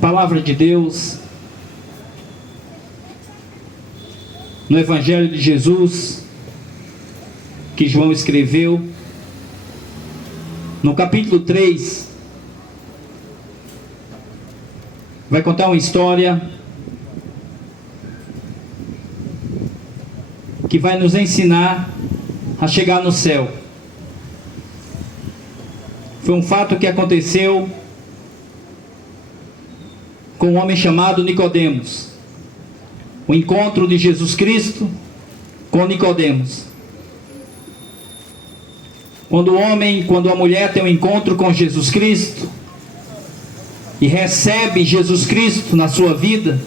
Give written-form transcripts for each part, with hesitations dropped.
Palavra de Deus no Evangelho de Jesus que João escreveu no capítulo 3, vai contar uma história que vai nos ensinar a chegar no céu. Foi um fato que aconteceu com um homem chamado Nicodemos. O encontro de Jesus Cristo com Nicodemos. Quando a mulher tem um encontro com Jesus Cristo e recebe Jesus Cristo na sua vida,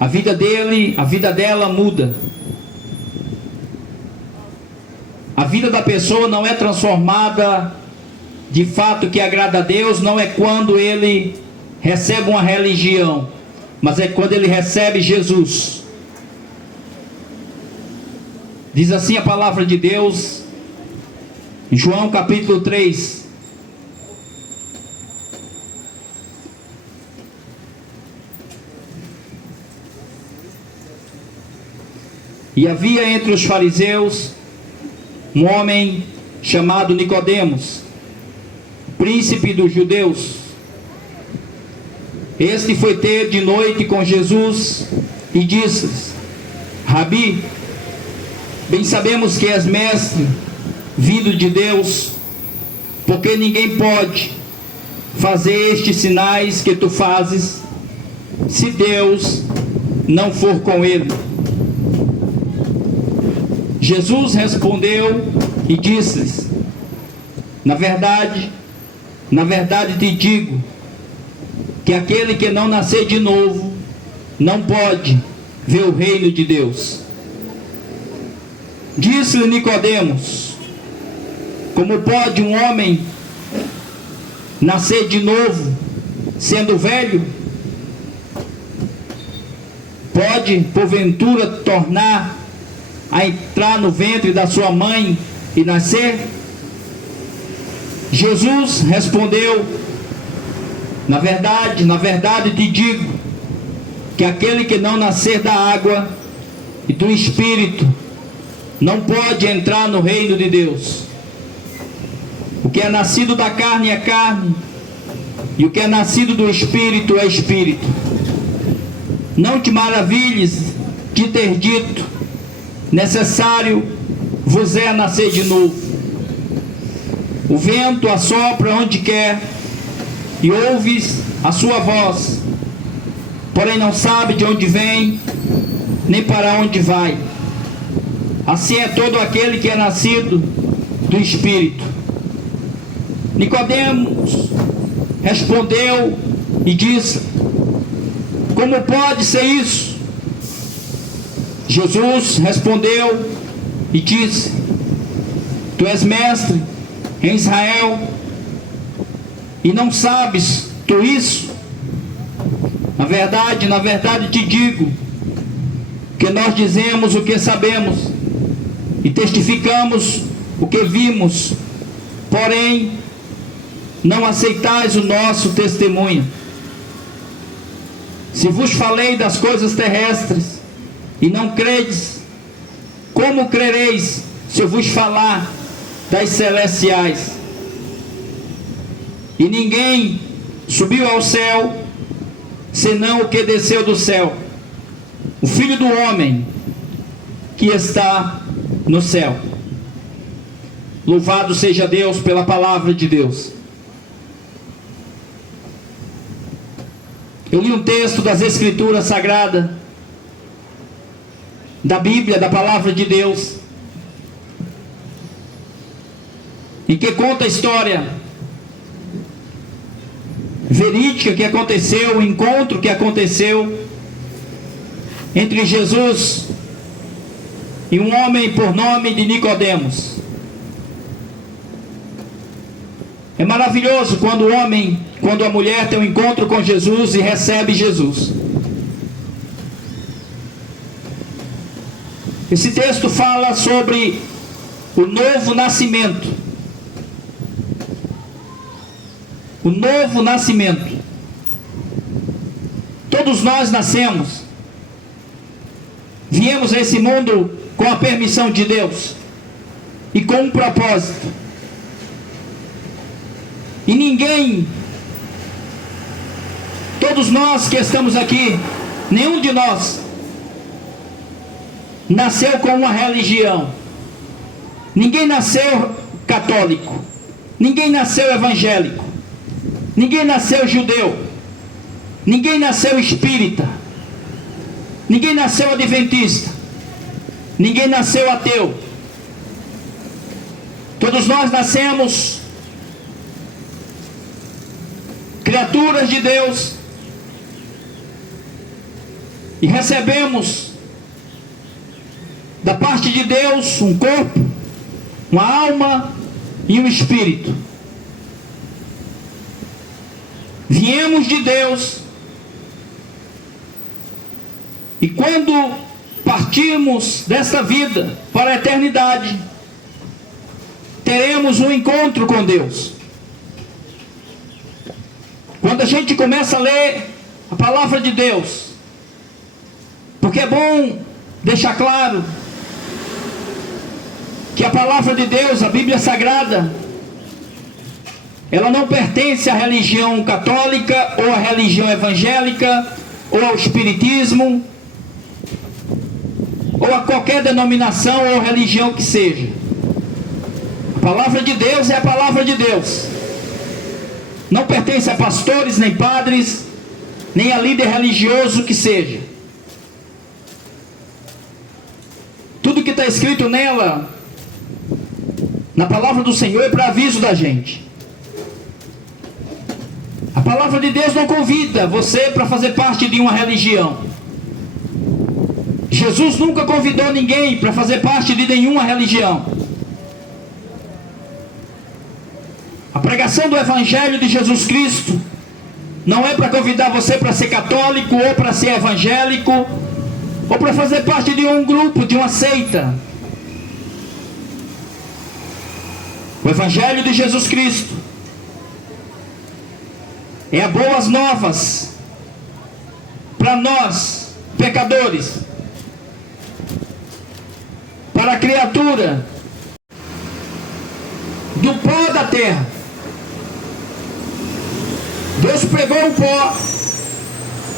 a vida dela muda. A vida da pessoa não é transformada de fato que agrada a Deus, não é quando ele recebe uma religião, mas é quando ele recebe Jesus. Diz assim a palavra de Deus, em João capítulo 3. E havia entre os fariseus um homem chamado Nicodemos, príncipe dos judeus. Este foi ter de noite com Jesus e disse: Rabi, bem sabemos que és mestre, vindo de Deus, porque ninguém pode fazer estes sinais que tu fazes, se Deus não for com ele. Jesus respondeu e disse-lhes: na verdade te digo, que aquele que não nascer de novo, não pode ver o reino de Deus. Disse-lhe Nicodemos: como pode um homem nascer de novo, sendo velho? Pode, porventura, tornar a entrar no ventre da sua mãe e nascer? Jesus respondeu: na verdade te digo, que aquele que não nascer da água e do Espírito, não pode entrar no reino de Deus. O que é nascido da carne é carne, e o que é nascido do Espírito é Espírito. Não te maravilhes de ter dito: necessário vos é nascer de novo. O vento assopra onde quer, e ouves a sua voz, porém não sabe de onde vem, nem para onde vai. Assim é todo aquele que é nascido do Espírito. Nicodemos respondeu e disse: como pode ser isso? Jesus respondeu e disse: tu és mestre em Israel e não sabes tu isso? Na verdade te digo, que nós dizemos o que sabemos e testificamos o que vimos, porém não aceitais o nosso testemunho. Se vos falei das coisas terrestres e não credes, como crereis se eu vos falar das celestiais? E ninguém subiu ao céu, senão o que desceu do céu, o Filho do Homem que está no céu. Louvado seja Deus pela palavra de Deus. Eu li um texto das Escrituras Sagradas, da Bíblia, da palavra de Deus, em que conta a história verídica que aconteceu, o encontro que aconteceu entre Jesus e um homem por nome de Nicodemos. É maravilhoso quando o homem, quando a mulher tem um encontro com Jesus e recebe Jesus. Esse texto fala sobre o novo nascimento. O novo nascimento. Todos nós nascemos, viemos a esse mundo com a permissão de Deus e com um propósito. E ninguém, todos nós que estamos aqui, nenhum de nós nasceu com uma religião. Ninguém nasceu católico, ninguém nasceu evangélico, ninguém nasceu judeu, ninguém nasceu espírita, ninguém nasceu adventista, ninguém nasceu ateu. Todos nós nascemos criaturas de Deus e recebemos da parte de Deus um corpo, uma alma e um espírito. Viemos de Deus e quando partirmos desta vida para a eternidade, teremos um encontro com Deus. Quando a gente começa a ler a palavra de Deus, porque é bom deixar claro que a palavra de Deus, a Bíblia Sagrada, ela não pertence à religião católica, ou à religião evangélica, ou ao espiritismo, ou a qualquer denominação ou religião que seja. A palavra de Deus é a palavra de Deus. Não pertence a pastores, nem padres, nem a líder religioso que seja. Tudo que está escrito nela, na palavra do Senhor, é para aviso da gente. A palavra de Deus não convida você para fazer parte de uma religião. Jesus nunca convidou ninguém para fazer parte de nenhuma religião. A pregação do Evangelho de Jesus Cristo não é para convidar você para ser católico, ou para ser evangélico, ou para fazer parte de um grupo, de uma seita. O Evangelho de Jesus Cristo é a boas novas para nós, pecadores, para a criatura do pó da terra. Deus pegou o pó,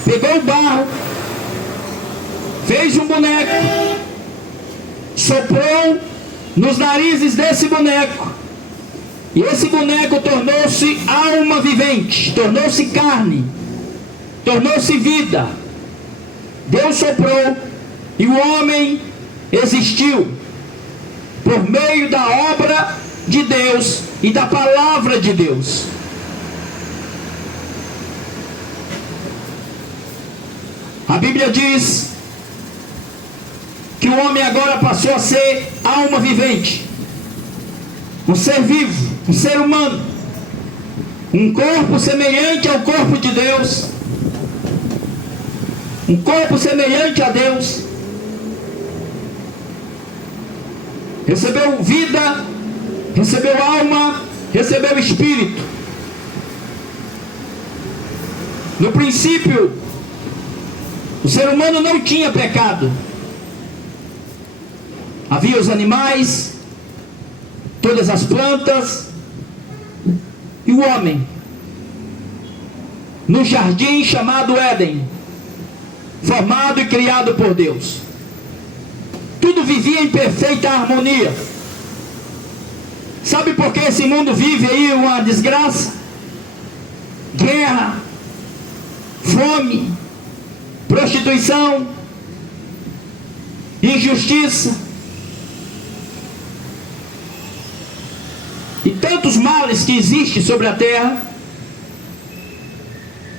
pegou o barro, fez um boneco, soprou nos narizes desse boneco, e esse boneco tornou-se alma vivente, tornou-se carne, tornou-se vida. Deus soprou e o homem existiu por meio da obra de Deus e da palavra de Deus. A Bíblia diz que o homem agora passou a ser alma vivente, um ser vivo, um ser humano, um corpo semelhante ao corpo de Deus, um corpo semelhante a Deus. Recebeu vida, recebeu alma, recebeu espírito. No princípio, o ser humano não tinha pecado. Havia os animais, todas as plantas e o homem no jardim chamado Éden, formado e criado por Deus. Tudo vivia em perfeita harmonia. Sabe por que esse mundo vive aí uma desgraça? Guerra, fome, prostituição, injustiça e tantos males que existem sobre a terra.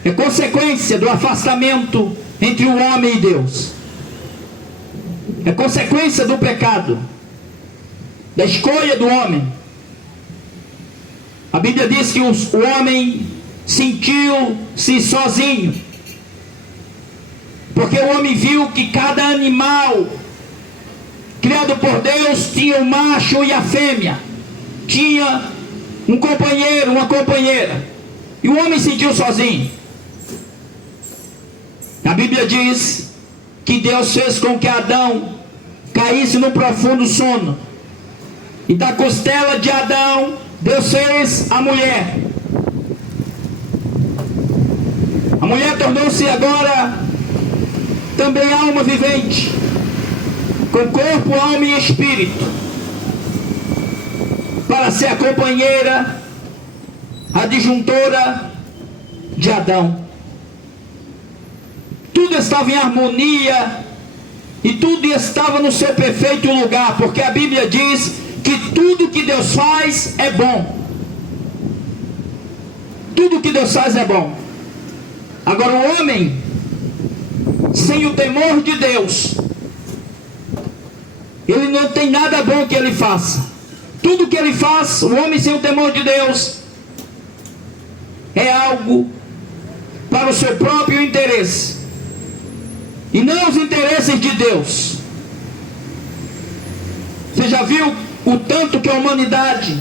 É consequência do afastamento entre o homem e Deus. É consequência do pecado, da escolha do homem. A Bíblia diz que o homem sentiu-se sozinho, porque o homem viu que cada animal criado por Deus tinha o macho e a fêmea, tinha um companheiro, uma companheira, e o homem sentiu sozinho. A Bíblia diz que Deus fez com que Adão caísse num profundo sono, e da costela de Adão Deus fez a mulher. A mulher tornou-se agora também alma vivente, com corpo, alma e espírito, para ser a companheira, a disjuntora de Adão. Tudo estava em harmonia e tudo estava no seu perfeito lugar, porque a Bíblia diz que tudo que Deus faz é bom. Tudo que Deus faz é bom. Agora o homem, sem o temor de Deus, ele não tem nada bom que ele faça. Tudo que ele faz, o homem sem o temor de Deus, é algo para o seu próprio interesse, e não os interesses de Deus. Você já viu o tanto que a humanidade,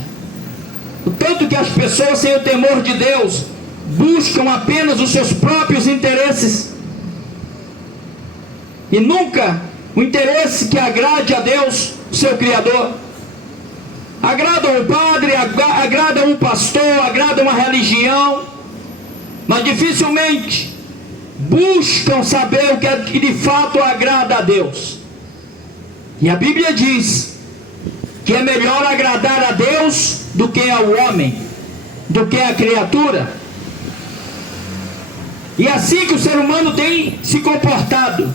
o tanto que as pessoas sem o temor de Deus buscam apenas os seus próprios interesses, e nunca o interesse que agrade a Deus, seu Criador? Agrada um padre, agrada um pastor, agrada uma religião, mas dificilmente buscam saber o que de fato agrada a Deus. E a Bíblia diz que é melhor agradar a Deus do que ao homem, do que a criatura. E é assim que o ser humano tem se comportado.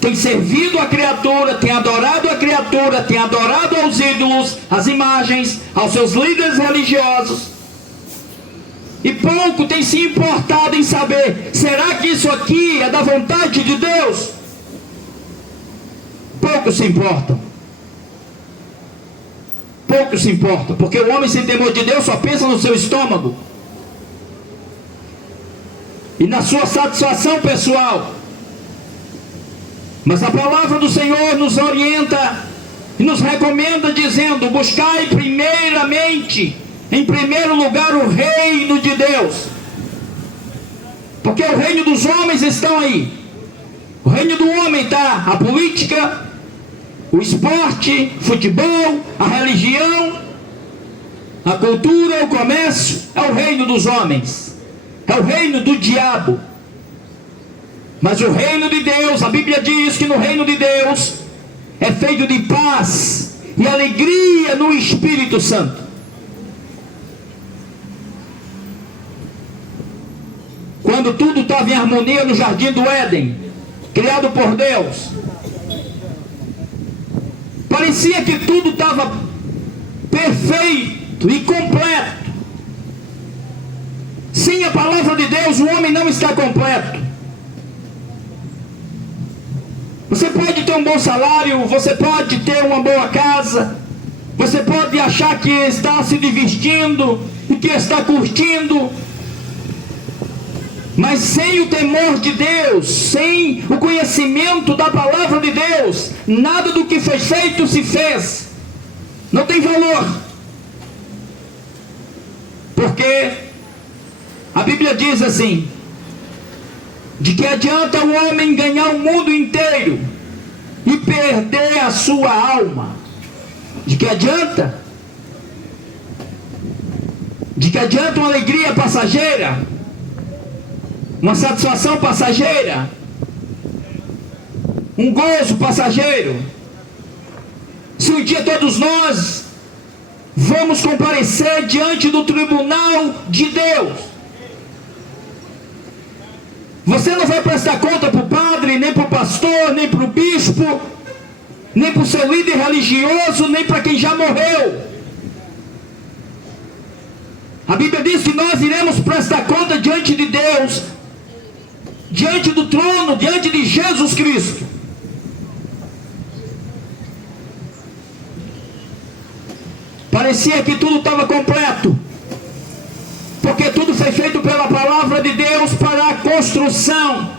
Tem servido a criatura, tem adorado a criatura, tem adorado aos ídolos, às imagens, aos seus líderes religiosos, e pouco tem se importado em saber: será que isso aqui é da vontade de Deus? Poucos se importam. Poucos se importam, porque o homem sem temor de Deus só pensa no seu estômago e na sua satisfação pessoal. Mas a palavra do Senhor nos orienta e nos recomenda, dizendo: buscai primeiramente, em primeiro lugar, o reino de Deus, porque o reino dos homens estão aí. O reino do homem está a política, o esporte, o futebol, a religião, a cultura, o comércio. É o reino dos homens, é o reino do diabo. Mas o reino de Deus, a Bíblia diz que no reino de Deus é feito de paz e alegria no Espírito Santo. Quando tudo estava em harmonia no jardim do Éden, criado por Deus, parecia que tudo estava perfeito e completo. Sem a palavra de Deus, o homem não está completo. Você pode ter um bom salário, você pode ter uma boa casa, você pode achar que está se divertindo e que está curtindo, mas sem o temor de Deus, sem o conhecimento da palavra de Deus, nada do que foi feito se fez. Não tem valor. Porque a Bíblia diz assim: de que adianta o homem ganhar o mundo inteiro e perder a sua alma? De que adianta? De que adianta uma alegria passageira, uma satisfação passageira, um gozo passageiro, se um dia todos nós vamos comparecer diante do tribunal de Deus? Você não vai prestar conta para o padre, nem para o pastor, nem para o bispo, nem para o seu líder religioso, nem para quem já morreu. A Bíblia diz que nós iremos prestar conta diante de Deus, diante do trono, diante de Jesus Cristo. parecia que tudo estava completo, porque tudo foi feito pela palavra de Deus para a construção,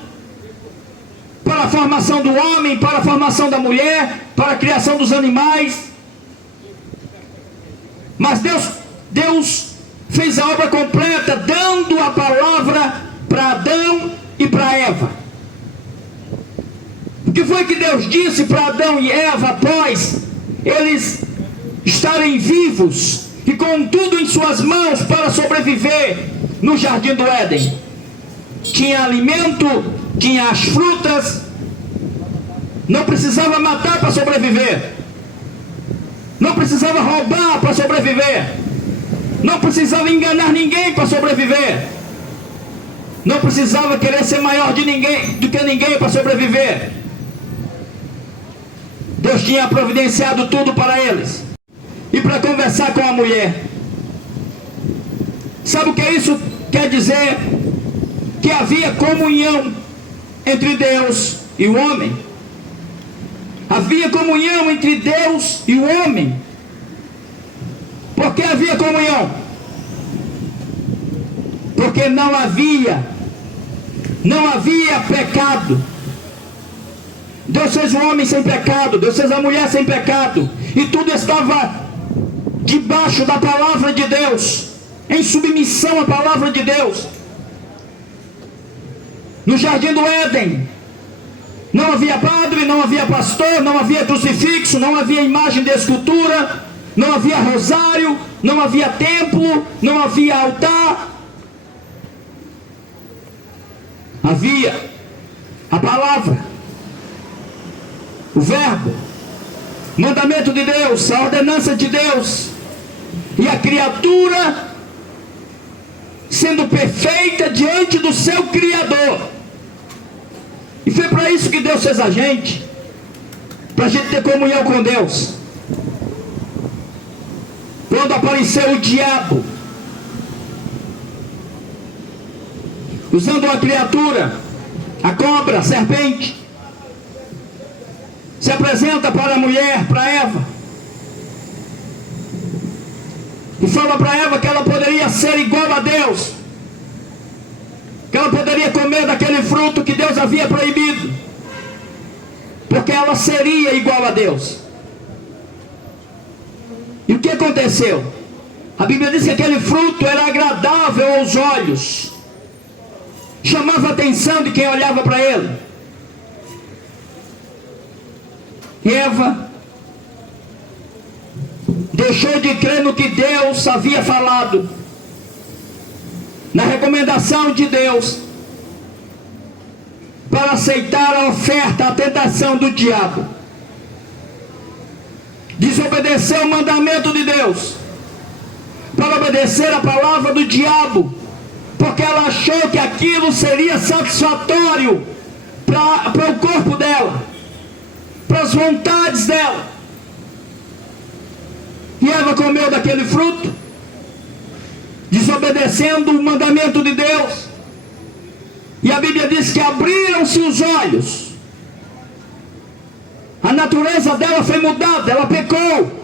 para a formação do homem, para a formação da mulher, para a criação dos animais. Mas Deus fez a obra completa, dando a palavra para Adão e para Eva. O que foi que Deus disse para Adão e Eva após eles estarem vivos e com tudo em suas mãos para sobreviver no jardim do Éden? Tinha alimento, tinha as frutas, não precisava matar para sobreviver, não precisava roubar para sobreviver, não precisava enganar ninguém para sobreviver, não precisava querer ser maior do que ninguém para sobreviver. Deus tinha providenciado tudo para eles. E para conversar com a mulher, sabe o que isso quer dizer? Que havia comunhão entre Deus e o homem. Havia comunhão entre Deus e o homem. Por que havia comunhão? Porque não havia pecado. Deus fez o homem sem pecado, Deus fez a mulher sem pecado, e tudo estava debaixo da palavra de Deus, em submissão à palavra de Deus. No jardim do Éden não havia padre, não havia pastor, não havia crucifixo, não havia imagem de escultura, não havia rosário, não havia templo, não havia altar. Havia a palavra, o verbo, mandamento de Deus, a ordenança de Deus, e a criatura sendo perfeita diante do seu Criador. E foi para isso que Deus fez a gente, para a gente ter comunhão com Deus. Quando apareceu o diabo, usando uma criatura, a cobra, a serpente, se apresenta para a mulher, para Eva, e fala para Eva que ela poderia ser igual a Deus, que ela poderia comer daquele fruto que Deus havia proibido, porque ela seria igual a Deus. E o que aconteceu? A Bíblia diz que aquele fruto era agradável aos olhos, chamava a atenção de quem olhava para ele. Eva deixou de crer no que Deus havia falado, na recomendação de Deus, para aceitar a oferta, a tentação do diabo. Desobedeceu o mandamento de Deus para obedecer a palavra do diabo, porque ela achou que aquilo seria satisfatório para o corpo dela, para as vontades dela. E Eva comeu daquele fruto, desobedecendo o mandamento de Deus. E a Bíblia diz que abriram-se os olhos. A natureza dela foi mudada, ela pecou.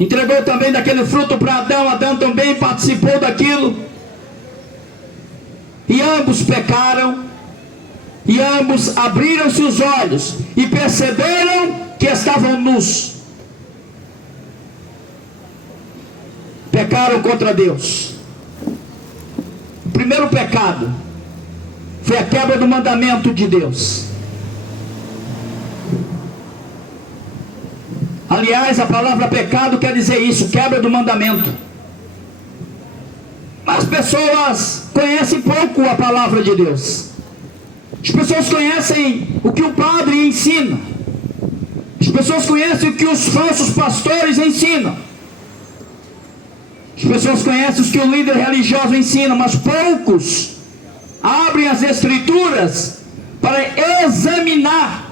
Entregou também daquele fruto para Adão, Adão também participou daquilo. E ambos pecaram, e ambos abriram-se os olhos e perceberam que estavam nus. Pecaram contra Deus. O primeiro pecado foi a quebra do mandamento de Deus. Aliás, a palavra pecado quer dizer isso, quebra do mandamento. As pessoas conhecem pouco a palavra de Deus. As pessoas conhecem o que o padre ensina. As pessoas conhecem o que os falsos pastores ensinam. As pessoas conhecem o que o líder religioso ensina, mas poucos abrem as escrituras para examinar,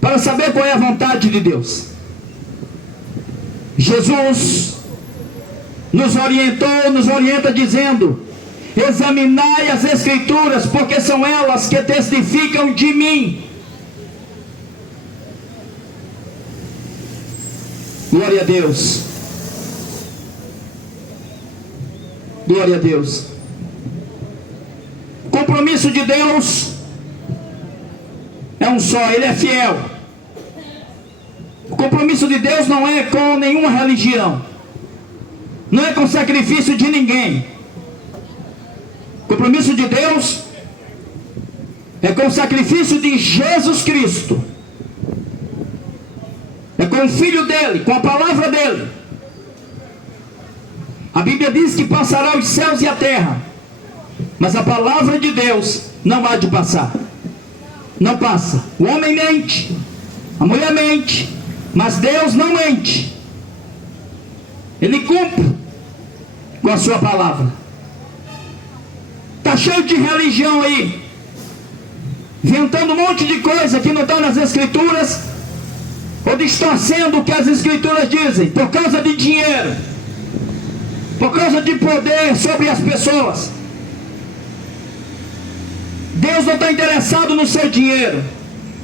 para saber qual é a vontade de Deus. Jesus nos orienta dizendo: examinai as escrituras, porque são elas que testificam de mim. Glória a Deus. Glória a Deus. O compromisso de Deus é um só, Ele é fiel. O compromisso de Deus não é com nenhuma religião, não é com sacrifício de ninguém. O compromisso de Deus é com o sacrifício de Jesus Cristo, é com o Filho dele, com a palavra dele. A Bíblia diz que passará os céus e a terra, mas a palavra de Deus não há de passar. Não passa. O homem mente, a mulher mente, mas Deus não mente. Ele cumpre com a sua palavra. Está cheio de religião aí, inventando um monte de coisa que não está nas Escrituras, ou distorcendo o que as Escrituras dizem, por causa de dinheiro, por causa de poder sobre as pessoas. Deus não está interessado no seu dinheiro.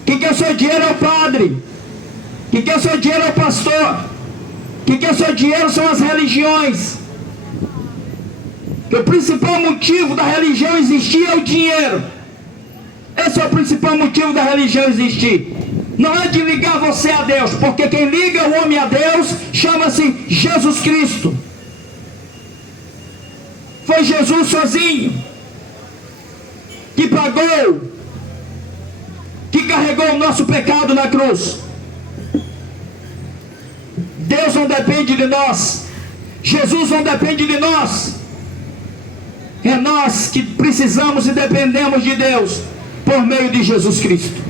Quem quer o seu dinheiro é o padre, quem quer o seu dinheiro é o pastor, quem quer o seu dinheiro são as religiões. Que o principal motivo da religião existir é o dinheiro. Esse é o principal motivo da religião existir. Não é de ligar você a Deus, porque quem liga o homem a Deus chama-se Jesus Cristo. Foi Jesus sozinho que pagou, que carregou o nosso pecado na cruz. Deus não depende de nós, Jesus não depende de nós. É nós que precisamos e dependemos de Deus por meio de Jesus Cristo.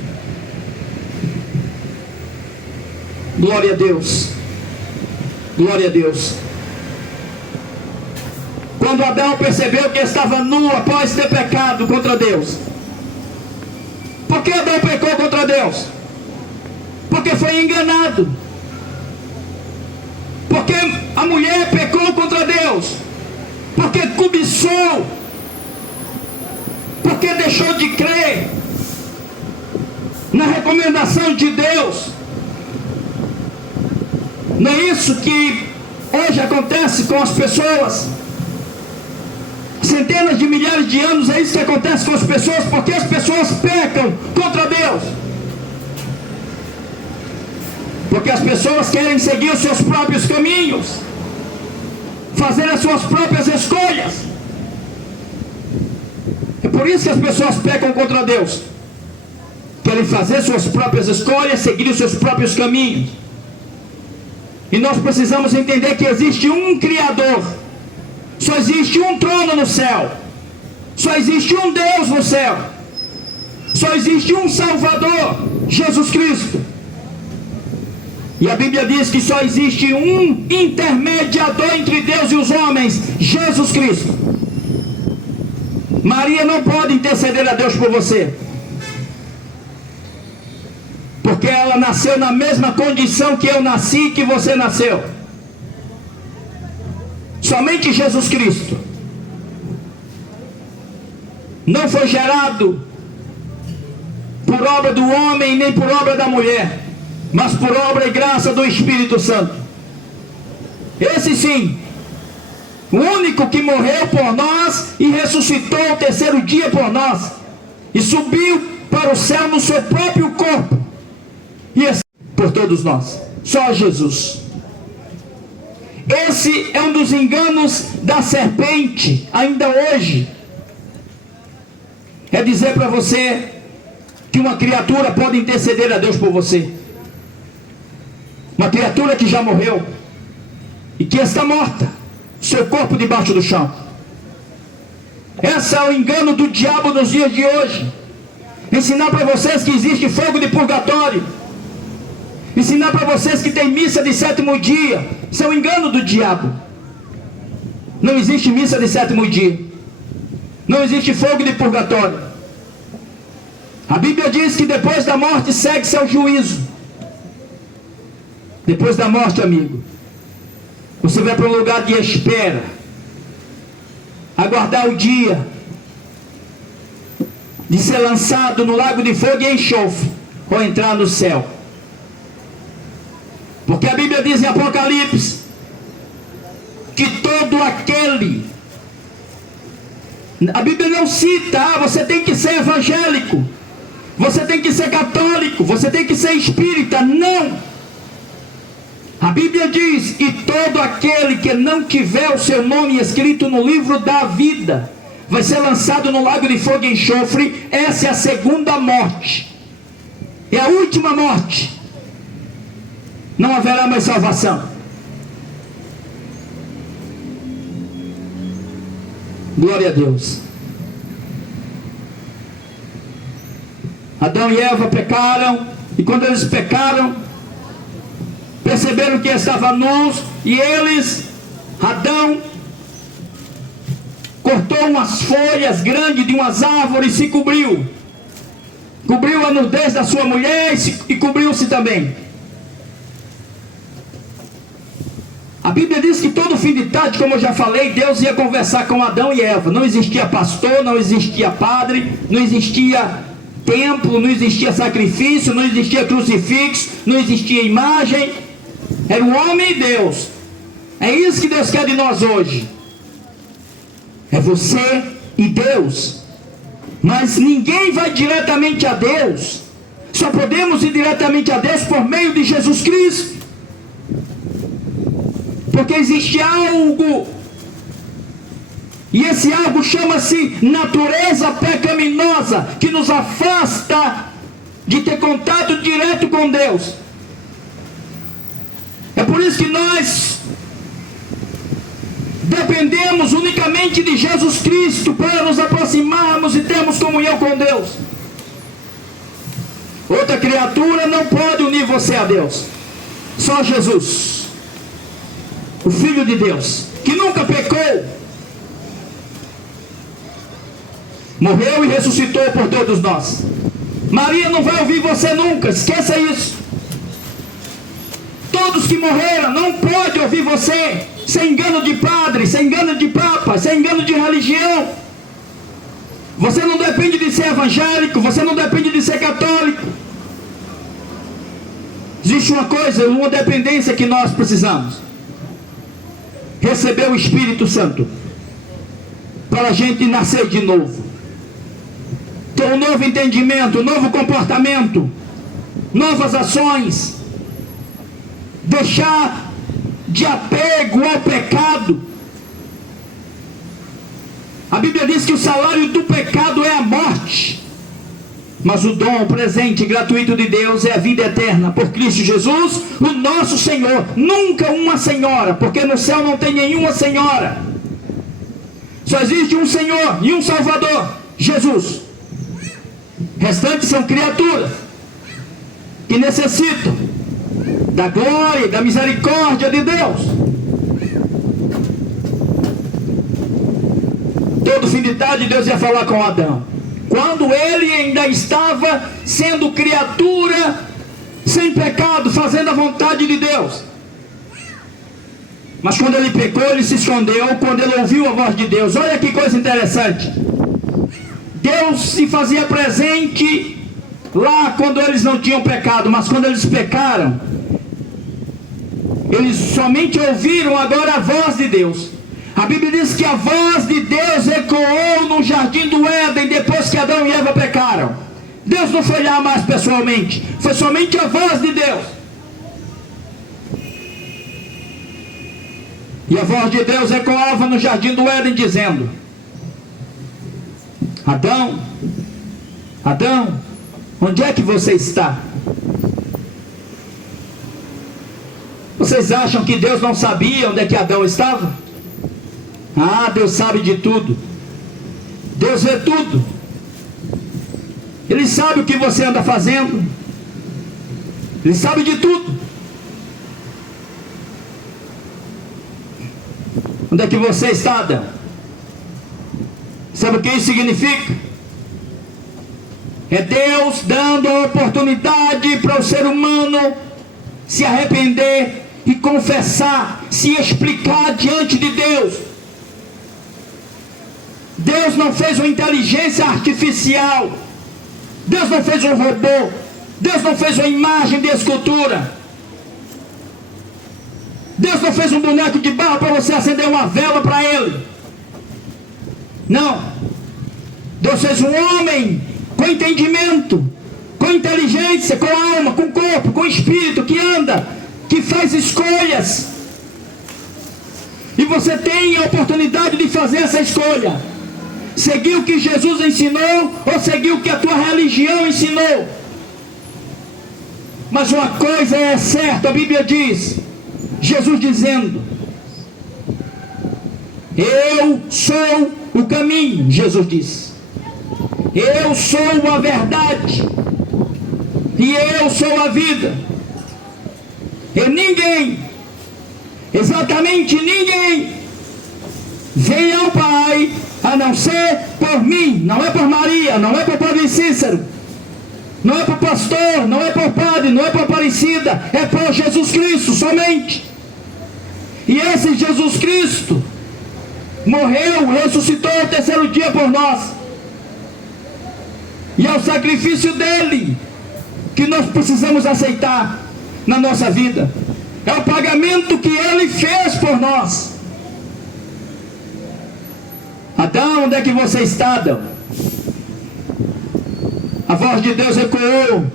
Glória a Deus. Glória a Deus. Quando Adão percebeu que estava nu após ter pecado contra Deus. Por que Adão pecou contra Deus? Porque foi enganado. Porque a mulher pecou contra Deus. Porque cobiçou. Porque deixou de crer na recomendação de Deus. Não é isso que hoje acontece com as pessoas? Centenas de milhares de anos é isso que acontece com as pessoas, porque as pessoas pecam contra Deus. Porque as pessoas querem seguir os seus próprios caminhos, fazer as suas próprias escolhas. É por isso que as pessoas pecam contra Deus. Querem fazer suas próprias escolhas, seguir os seus próprios caminhos. E nós precisamos entender que existe um Criador. Só existe um trono no céu. Só existe um Deus no céu. Só existe um Salvador, Jesus Cristo. E a Bíblia diz que só existe um intermediador entre Deus e os homens, Jesus Cristo. Maria não pode interceder a Deus por você, porque ela nasceu na mesma condição que eu nasci e que você nasceu. Somente Jesus Cristo não foi gerado por obra do homem nem por obra da mulher, mas por obra e graça do Espírito Santo. Esse sim, o único que morreu por nós e ressuscitou ao terceiro dia por nós, e subiu para o céu no seu próprio corpo, e por todos nós. Só Jesus. Esse é um dos enganos da serpente, ainda hoje. É dizer para você que uma criatura pode interceder a Deus por você. Uma criatura que já morreu e que está morta, seu corpo debaixo do chão. Esse é o engano do diabo nos dias de hoje. Ensinar para vocês que existe fogo de purgatório, ensinar para vocês que tem missa de sétimo dia. Isso é um engano do diabo. Não existe missa de sétimo dia. Não existe fogo de purgatório. A Bíblia diz que depois da morte segue-se ao juízo. Depois da morte, amigo, você vai para um lugar de espera, aguardar o dia de ser lançado no lago de fogo e enxofre, ou entrar no céu. Porque a Bíblia diz em Apocalipse que todo aquele, a Bíblia não cita, você tem que ser evangélico, você tem que ser católico, você tem que ser espírita. Não. A Bíblia diz: e todo aquele que não tiver o seu nome escrito no livro da vida vai ser lançado no lago de fogo e enxofre. Essa é a segunda morte, é a última morte. Não haverá mais salvação. Glória a Deus. Adão e Eva pecaram, e quando eles pecaram, perceberam que estavam nus, e Adão cortou umas folhas grandes de umas árvores e se cobriu a nudez da sua mulher e cobriu-se também. A Bíblia diz que todo fim de tarde, como eu já falei, Deus ia conversar com Adão e Eva. Não existia pastor, não existia padre, não existia templo, não existia sacrifício, não existia crucifixo, não existia imagem. Era o homem e Deus. É isso que Deus quer de nós hoje. É você e Deus. Mas ninguém vai diretamente a Deus. Só podemos ir diretamente a Deus por meio de Jesus Cristo. Porque existe algo, e esse algo chama-se natureza pecaminosa, que nos afasta de ter contato direto com Deus. É por isso que nós dependemos unicamente de Jesus Cristo para nos aproximarmos e termos comunhão com Deus. Outra criatura não pode unir você a Deus. Só Jesus, o Filho de Deus, que nunca pecou, morreu e ressuscitou por todos nós. Maria não vai ouvir você nunca, esqueça isso. Todos que morreram não podem ouvir você, sem engano de padre, sem engano de papa, sem engano de religião. Você não depende de ser evangélico, você não depende de ser católico. Existe uma coisa, uma dependência que nós precisamos: receber o Espírito Santo, para a gente nascer de novo, ter um novo entendimento, um novo comportamento, novas ações, deixar de apego ao pecado. A Bíblia diz que o salário do pecado é a morte, mas o dom, o presente gratuito de Deus é a vida eterna por Cristo Jesus, o nosso Senhor. Nunca uma senhora, porque no céu não tem nenhuma senhora. Só existe um Senhor e um Salvador, Jesus. Restantes são criaturas que necessitam da glória e da misericórdia de Deus. Todo fim de tarde Deus ia falar com Adão, quando ele ainda estava sendo criatura sem pecado, fazendo a vontade de Deus. Mas quando ele pecou, ele se escondeu, quando ele ouviu a voz de Deus. Olha que coisa interessante. Deus se fazia presente lá quando eles não tinham pecado, mas quando eles pecaram, eles somente ouviram agora a voz de Deus. A Bíblia diz que a voz de Deus ecoou no jardim do Éden depois que Adão e Eva pecaram. Deus não foi lá mais pessoalmente, foi somente a voz de Deus. E a voz de Deus ecoava no jardim do Éden dizendo: Adão, Adão, onde é que você está? Vocês acham que Deus não sabia onde é que Adão estava? Ah, Deus sabe de tudo. Deus vê tudo. Ele sabe o que você anda fazendo. Ele sabe de tudo. Onde é que você está, Adão? Sabe o que isso significa? É Deus dando a oportunidade para o ser humano se arrepender e confessar, se explicar diante de Deus. Deus não fez uma inteligência artificial. Deus não fez um robô. Deus não fez uma imagem de escultura. Deus não fez um boneco de barro para você acender uma vela para ele. Não. Deus fez um homem com entendimento, com inteligência, com alma, com corpo, com espírito, que anda, que faz escolhas. E você tem a oportunidade de fazer essa escolha. Seguir o que Jesus ensinou ou seguir o que a tua religião ensinou. Mas uma coisa é certa, a Bíblia diz, Jesus dizendo: eu sou o caminho, Jesus disse. Eu sou a verdade. E eu sou a vida. E ninguém, exatamente ninguém, vem ao Pai a não ser por mim. Não é por Maria, não é por Padre Cícero, não é por pastor, não é por padre, não é por Aparecida, é por Jesus Cristo somente. E esse Jesus Cristo morreu, ressuscitou ao terceiro dia por nós. E é o sacrifício dele que nós precisamos aceitar na nossa vida. É o pagamento que ele fez por nós. Adão, onde é que você está, Adão? A voz de Deus ecoou.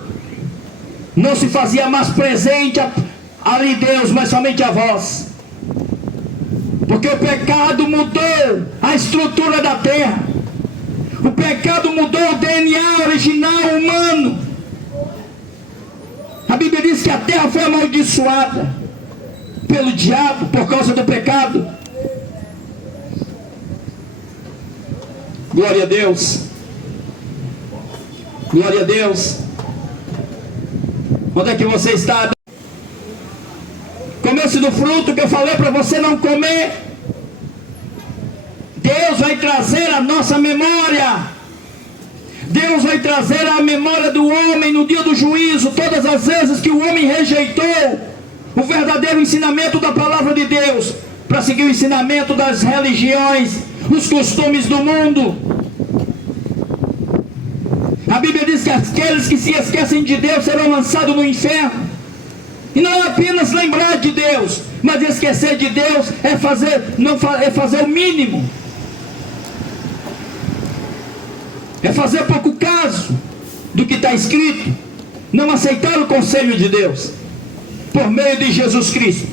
Não se fazia mais presente ali Deus, mas somente a voz. Porque o pecado mudou a estrutura da terra. O pecado mudou o DNA original humano. A Bíblia diz que a terra foi amaldiçoada pelo diabo por causa do pecado. Glória a Deus. Glória a Deus. Onde é que você está? Comece do fruto que eu falei para você não comer. Deus vai trazer a nossa memória. Deus vai trazer a memória do homem no dia do juízo, todas as vezes que o homem rejeitou o verdadeiro ensinamento da palavra de Deus, para seguir o ensinamento das religiões, os costumes do mundo. A Bíblia diz que aqueles que se esquecem de Deus serão lançados no inferno. E não é apenas lembrar de Deus, mas esquecer de Deus é fazer o mínimo. É fazer pouco caso do que está escrito. Não aceitar o conselho de Deus por meio de Jesus Cristo.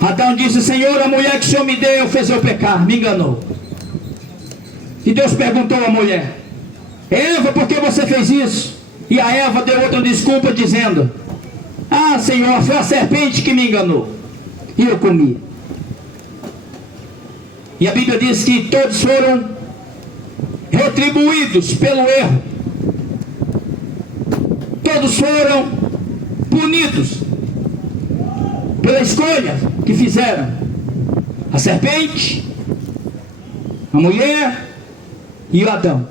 Adão disse: Senhor, a mulher que o Senhor me deu fez eu pecar, me enganou. E Deus perguntou à mulher: Eva, por que você fez isso? E a Eva deu outra desculpa dizendo: ah, Senhor, foi a serpente que me enganou e eu comi. E a Bíblia diz que todos foram retribuídos pelo erro. Todos foram punidos pela escolha que fizeram. A serpente, a mulher e o Adão.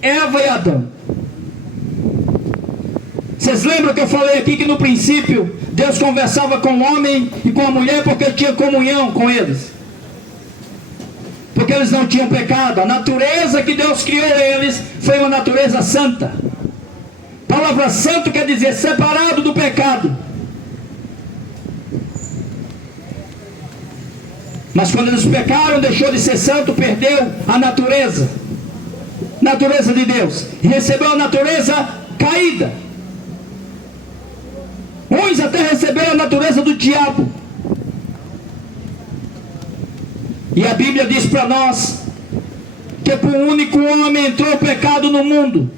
Eva e Adão. Vocês lembram que eu falei aqui que no princípio Deus conversava com o homem e com a mulher porque ele tinha comunhão com eles? Porque eles não tinham pecado. A natureza que Deus criou eles foi uma natureza santa. A palavra santo quer dizer separado do pecado. Mas quando eles pecaram, deixou de ser santo, perdeu a natureza de Deus, e recebeu a natureza caída. Uns até receberam a natureza do diabo. E a Bíblia diz para nós que por um único homem entrou o pecado no mundo,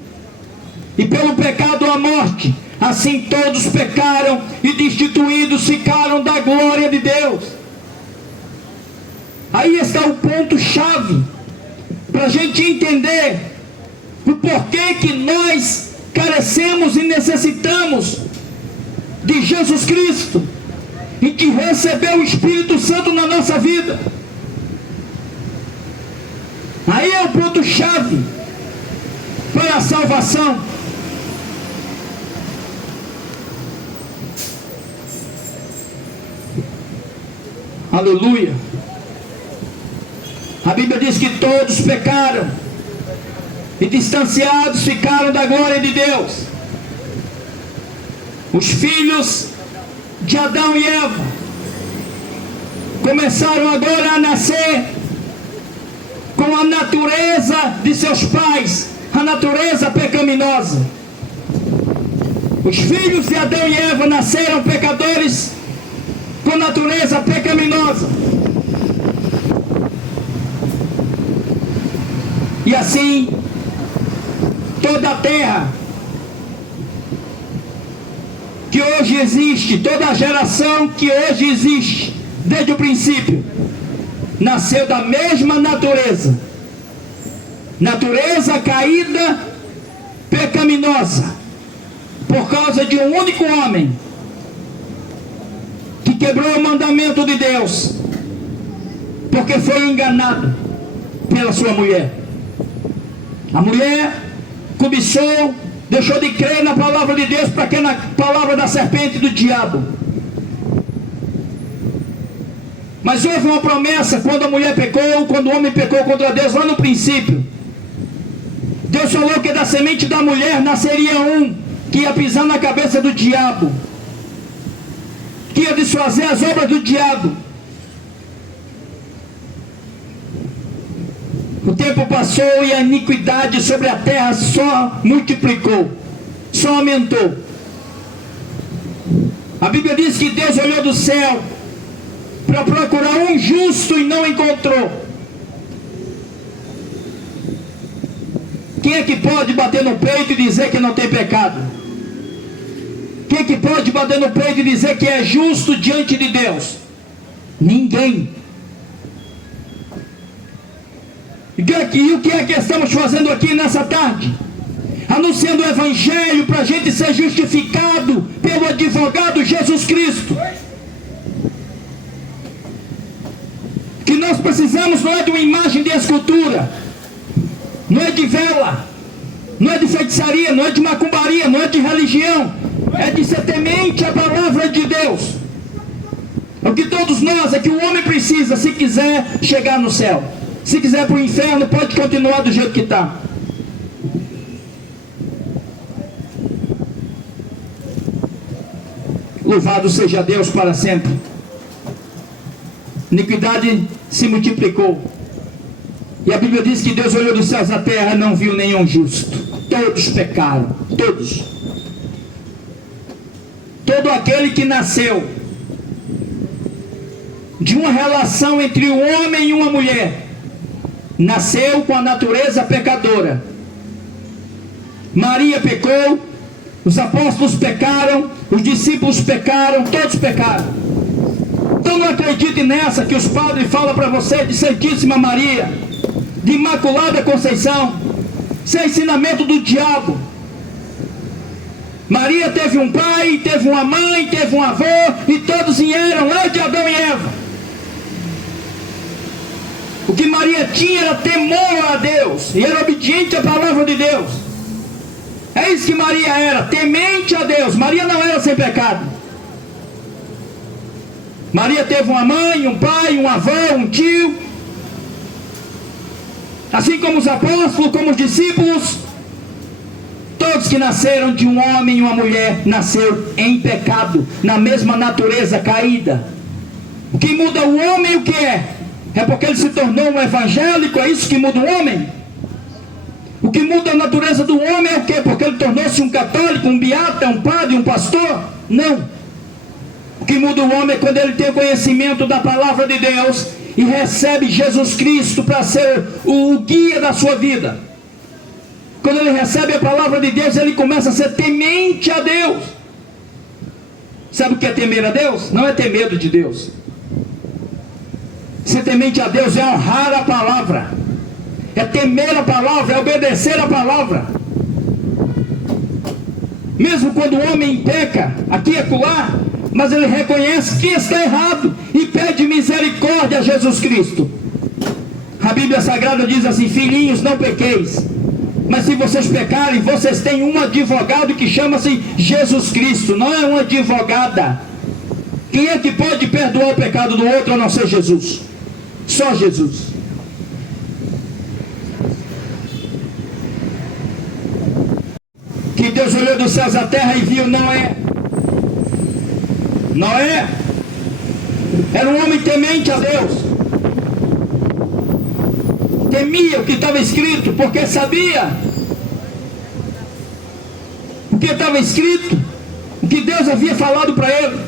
e pelo pecado a morte. Assim todos pecaram e destituídos ficaram da glória de Deus. Aí está o ponto chave para a gente entender o porquê que nós carecemos e necessitamos de Jesus Cristo e de receber o Espírito Santo na nossa vida. Aí é o ponto chave para a salvação. Aleluia. A Bíblia diz que todos pecaram e distanciados ficaram da glória de Deus. Os filhos de Adão e Eva começaram agora a nascer com a natureza de seus pais, a natureza pecaminosa. Os filhos de Adão e Eva nasceram pecadores com natureza pecaminosa. E assim, toda a terra que hoje existe, toda a geração que hoje existe, desde o princípio, nasceu da mesma natureza. Natureza caída, pecaminosa, por causa de um único homem que quebrou o mandamento de Deus, porque foi enganado pela sua mulher. A mulher cobiçou, deixou de crer na palavra de Deus para crer na palavra da serpente e do diabo. Mas houve uma promessa quando a mulher pecou, quando o homem pecou contra Deus, lá no princípio. Deus falou que da semente da mulher nasceria um que ia pisar na cabeça do diabo, que ia desfazer as obras do diabo. O tempo passou e a iniquidade sobre a terra só multiplicou, só aumentou. A Bíblia diz que Deus olhou do céu para procurar um justo e não encontrou. Quem é que pode bater no peito e dizer que não tem pecado? Quem é que pode bater no peito e dizer que é justo diante de Deus? Ninguém. E o que é que estamos fazendo aqui nessa tarde? Anunciando o Evangelho para a gente ser justificado pelo advogado Jesus Cristo. Que nós precisamos não é de uma imagem de escultura, não é de vela, não é de feitiçaria, não é de macumbaria, não é de religião, é de ser temente à palavra de Deus. É o que todos nós, é que o homem precisa, se quiser chegar no céu. Se quiser para o inferno, pode continuar do jeito que está. Louvado seja Deus para sempre. Iniquidade se multiplicou. E a Bíblia diz que Deus olhou dos céus à terra e não viu nenhum justo. Todos pecaram, todos. Todo aquele que nasceu de uma relação entre um homem e uma mulher, nasceu com a natureza pecadora. Maria pecou, os apóstolos pecaram, os discípulos pecaram, todos pecaram. Então não acredite nessa que os padres falam para você de Santíssima Maria, de Imaculada Conceição. Isso é ensinamento do diabo. Maria teve um pai, teve uma mãe, teve um avô, e todos vieram lá de Adão e Eva. O que Maria tinha era temor a Deus, e era obediente à palavra de Deus. É isso que Maria era, temente a Deus. Maria não era sem pecado. Maria teve uma mãe, um pai, um avô, um tio. Assim como os apóstolos, como os discípulos, todos que nasceram de um homem e uma mulher, nasceram em pecado, na mesma natureza caída. O que muda o homem, o que é? É porque ele se tornou um evangélico, é isso que muda o homem? O que muda a natureza do homem é o quê? Porque ele tornou-se um católico, um beata, um padre, um pastor? Não. O que muda o homem é quando ele tem conhecimento da palavra de Deus e recebe Jesus Cristo para ser o guia da sua vida. Quando ele recebe a palavra de Deus, ele começa a ser temente a Deus. Sabe o que é temer a Deus? Não é ter medo de Deus. Ser temente a Deus é honrar a palavra, é temer a palavra, é obedecer a palavra. Mesmo quando o homem peca, aqui e acolá, mas ele reconhece que está errado e pede misericórdia a Jesus Cristo. A Bíblia Sagrada diz assim: filhinhos, não pequeis, mas se vocês pecarem, vocês têm um advogado que chama-se Jesus Cristo, não é uma advogada. Quem é que pode perdoar o pecado do outro a não ser Jesus? Só Jesus. Que Deus olhou dos céus à terra e viu, não é Noé era um homem temente a Deus. Temia o que estava escrito, porque sabia o que estava escrito, o que Deus havia falado para ele.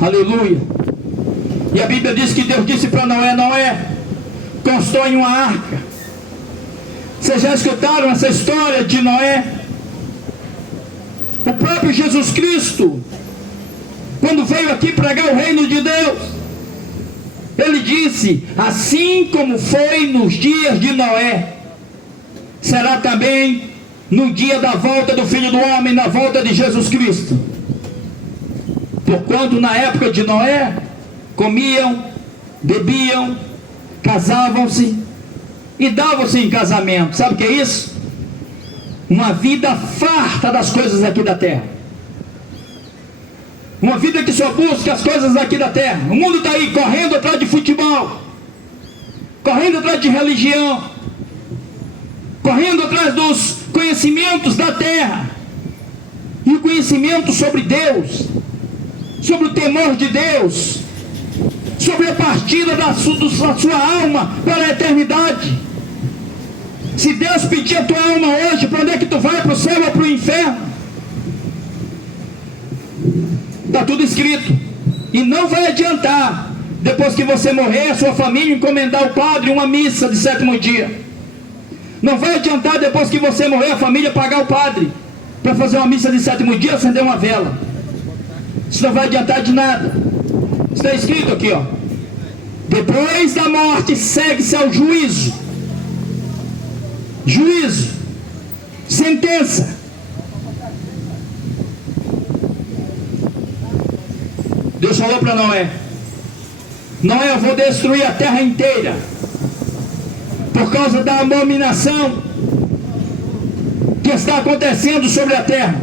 Aleluia. E a Bíblia diz que Deus disse para Noé: Noé, constrói uma arca. Vocês já escutaram essa história de Noé? O próprio Jesus Cristo, quando veio aqui pregar o reino de Deus, ele disse: assim como foi nos dias de Noé, será também no dia da volta do Filho do Homem, na volta de Jesus Cristo. Porquanto na época de Noé, comiam, bebiam, casavam-se e davam-se em casamento. Sabe o que é isso? Uma vida farta das coisas aqui da terra. Uma vida que só busca as coisas aqui da terra. O mundo está aí correndo atrás de futebol, correndo atrás de religião, correndo atrás dos conhecimentos da terra. E o conhecimento sobre Deus, sobre o temor de Deus, sobre a partida da sua alma para a eternidade. Se Deus pedir a tua alma hoje, para onde é que tu vai? Para o céu ou para o inferno? Está tudo escrito. E não vai adiantar, depois que você morrer, a sua família encomendar ao padre uma missa de 7º dia. Não vai adiantar, depois que você morrer, a família pagar o padre para fazer uma missa de 7º dia, acender uma vela. Isso não vai adiantar de nada. Está escrito aqui, ó: depois da morte segue-se ao juízo. Juízo, sentença. Deus falou para Noé: Noé, eu vou destruir a terra inteira por causa da abominação que está acontecendo sobre a terra.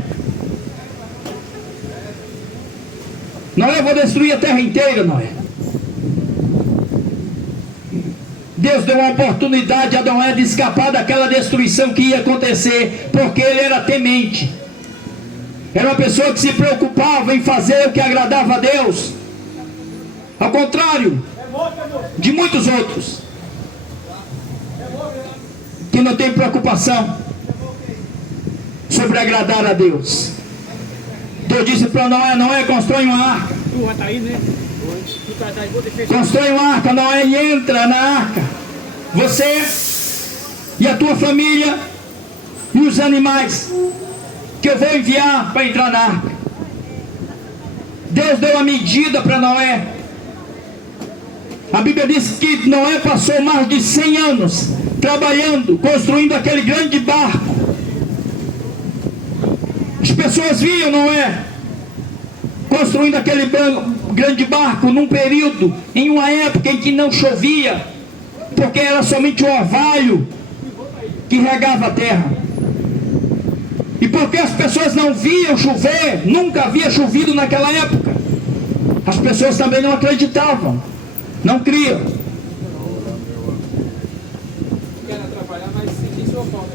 Noé, eu vou destruir a terra inteira, Noé. Deus deu uma oportunidade a Noé de escapar daquela destruição que ia acontecer, porque ele era temente. Era uma pessoa que se preocupava em fazer o que agradava a Deus, ao contrário de muitos outros que não tem preocupação sobre agradar a Deus. Deus disse para Noé: Noé, constrói uma arca. Constrói uma arca, Noé, e entra na arca, você e a tua família e os animais que eu vou enviar para entrar na arca. Deus deu a medida para Noé. A Bíblia diz que Noé passou mais de 100 anos trabalhando, construindo aquele grande barco. As pessoas viam Noé construindo aquele grande barco num período, em uma época em que não chovia, porque era somente um orvalho que regava a terra. E porque as pessoas não viam chover, nunca havia chovido naquela época, as pessoas também não acreditavam, não criam. Não quero atrapalhar, mas senti sua falta.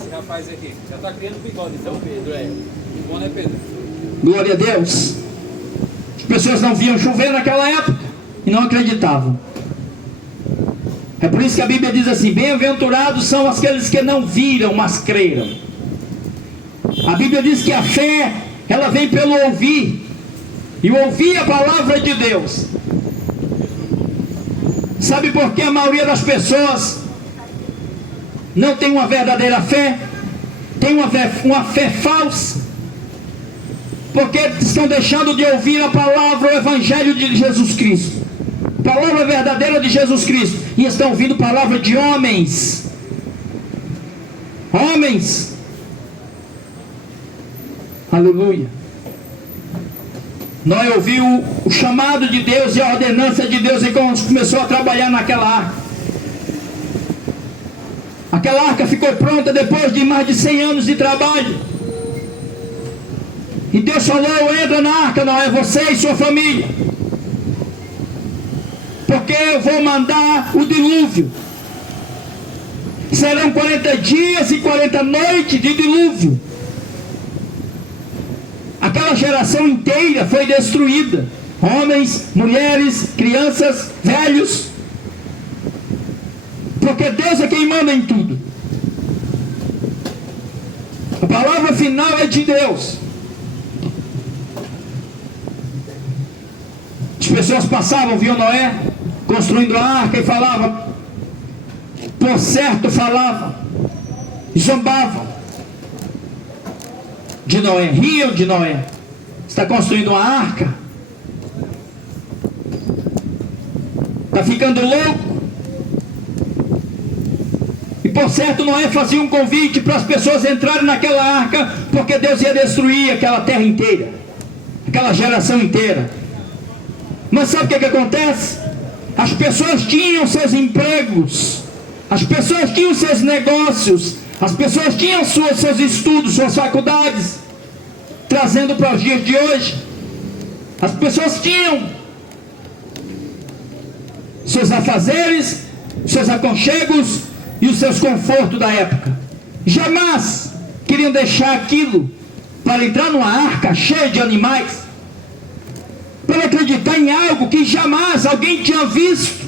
Esse rapaz aqui já está criando bigode, então, Pedro. O bom é Pedro. Glória a Deus. As pessoas não viam chover naquela época e não acreditavam. É por isso que a Bíblia diz assim: bem-aventurados são aqueles que não viram, mas creram. A Bíblia diz que a fé, ela vem pelo ouvir, e ouvir a palavra de Deus. Sabe por que a maioria das pessoas não tem uma verdadeira fé? Tem uma fé falsa? Porque estão deixando de ouvir a palavra, o Evangelho de Jesus Cristo, palavra verdadeira de Jesus Cristo, e estão ouvindo palavra de homens. Homens. Aleluia. Noé ouviu o chamado de Deus e a ordenança de Deus, e começou a trabalhar naquela arca. Aquela arca ficou pronta depois de mais de 100 anos de trabalho. E Deus falou: entra na arca, Noé, você e sua família, porque eu vou mandar o dilúvio. serão 40 dias e 40 noites de dilúvio. Aquela geração inteira foi destruída. Homens, mulheres, crianças, velhos. Porque Deus é quem manda em tudo. A palavra final é de Deus. As pessoas passavam, viam Noé construindo a arca e falavam, por certo falavam, zombavam de Noé, riam de Noé. Está construindo uma arca? Está ficando louco? E por certo Noé fazia um convite para as pessoas entrarem naquela arca, porque Deus ia destruir aquela terra inteira, aquela geração inteira. Mas sabe o que acontece? As pessoas tinham seus empregos, as pessoas tinham seus negócios, as pessoas tinham seus estudos, suas faculdades. Trazendo para os dias de hoje, as pessoas tinham seus afazeres, seus aconchegos e os seus confortos da época. Jamais queriam deixar aquilo para entrar numa arca cheia de animais, para acreditar em algo que jamais alguém tinha visto.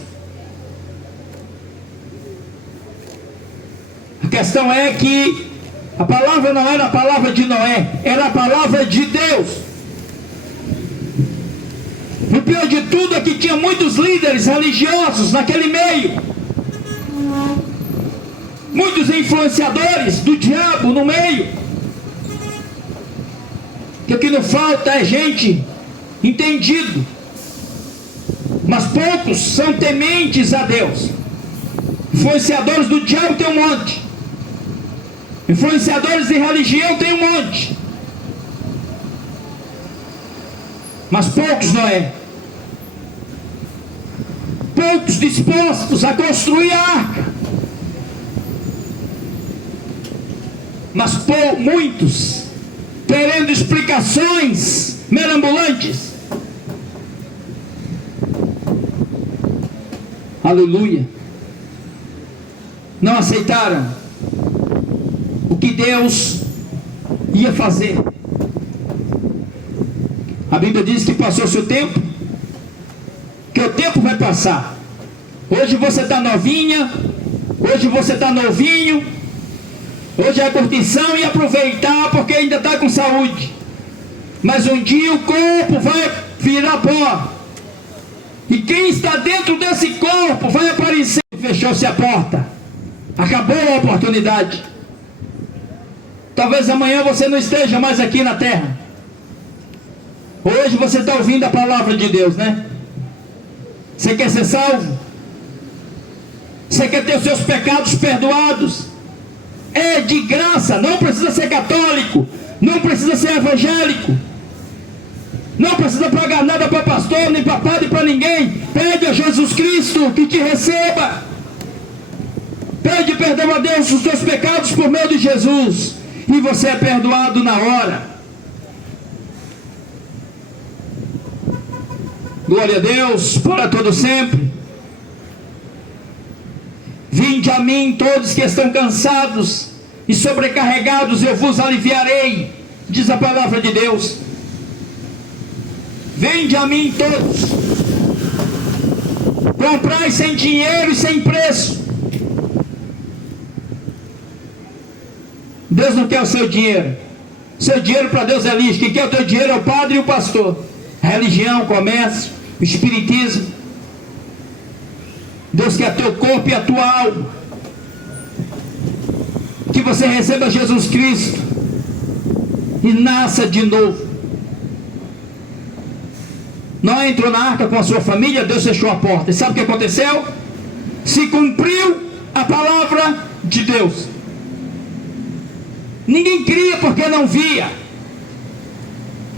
A questão é que a palavra não era a palavra de Noé, era a palavra de Deus. O pior de tudo é que tinha muitos líderes religiosos naquele meio, muitos influenciadores do diabo no meio. Que o que não falta é gente entendido, mas poucos são tementes a Deus. Influenciadores do diabo tem um monte, influenciadores de religião tem um monte, mas poucos, Noé, poucos dispostos a construir a arca, mas muitos querendo explicações mirabolantes. Aleluia. Não aceitaram o que Deus ia fazer. A Bíblia diz que passou-se o tempo, que o tempo vai passar. Hoje você está novinha, hoje você está novinho, hoje é curtição e aproveitar porque ainda está com saúde. Mas um dia o corpo vai virar pó, e quem está dentro desse corpo vai aparecer. Fechou-se a porta, acabou a oportunidade. Talvez amanhã você não esteja mais aqui na terra. Hoje você está ouvindo a palavra de Deus, né? Você quer ser salvo? Você quer ter os seus pecados perdoados? É de graça, não precisa ser católico, não precisa ser evangélico, não precisa pagar nada para pastor, nem para padre, para ninguém. Pede a Jesus Cristo que te receba. Pede perdão a Deus dos teus pecados por meio de Jesus, e você é perdoado na hora. Glória a Deus, para todo sempre. Vinde a mim todos que estão cansados e sobrecarregados, eu vos aliviarei, diz a palavra de Deus. Vinde a mim todos. Comprai sem dinheiro e sem preço. Deus não quer o seu dinheiro. Seu dinheiro para Deus é lixo. Quem quer o teu dinheiro é o padre e o pastor. A religião, o comércio, o espiritismo. Deus quer teu corpo e a tua alma. Que você receba Jesus Cristo e nasça de novo. Não entrou na arca com a sua família, Deus fechou a porta. E sabe o que aconteceu? Se cumpriu a palavra de Deus. Ninguém cria porque não via.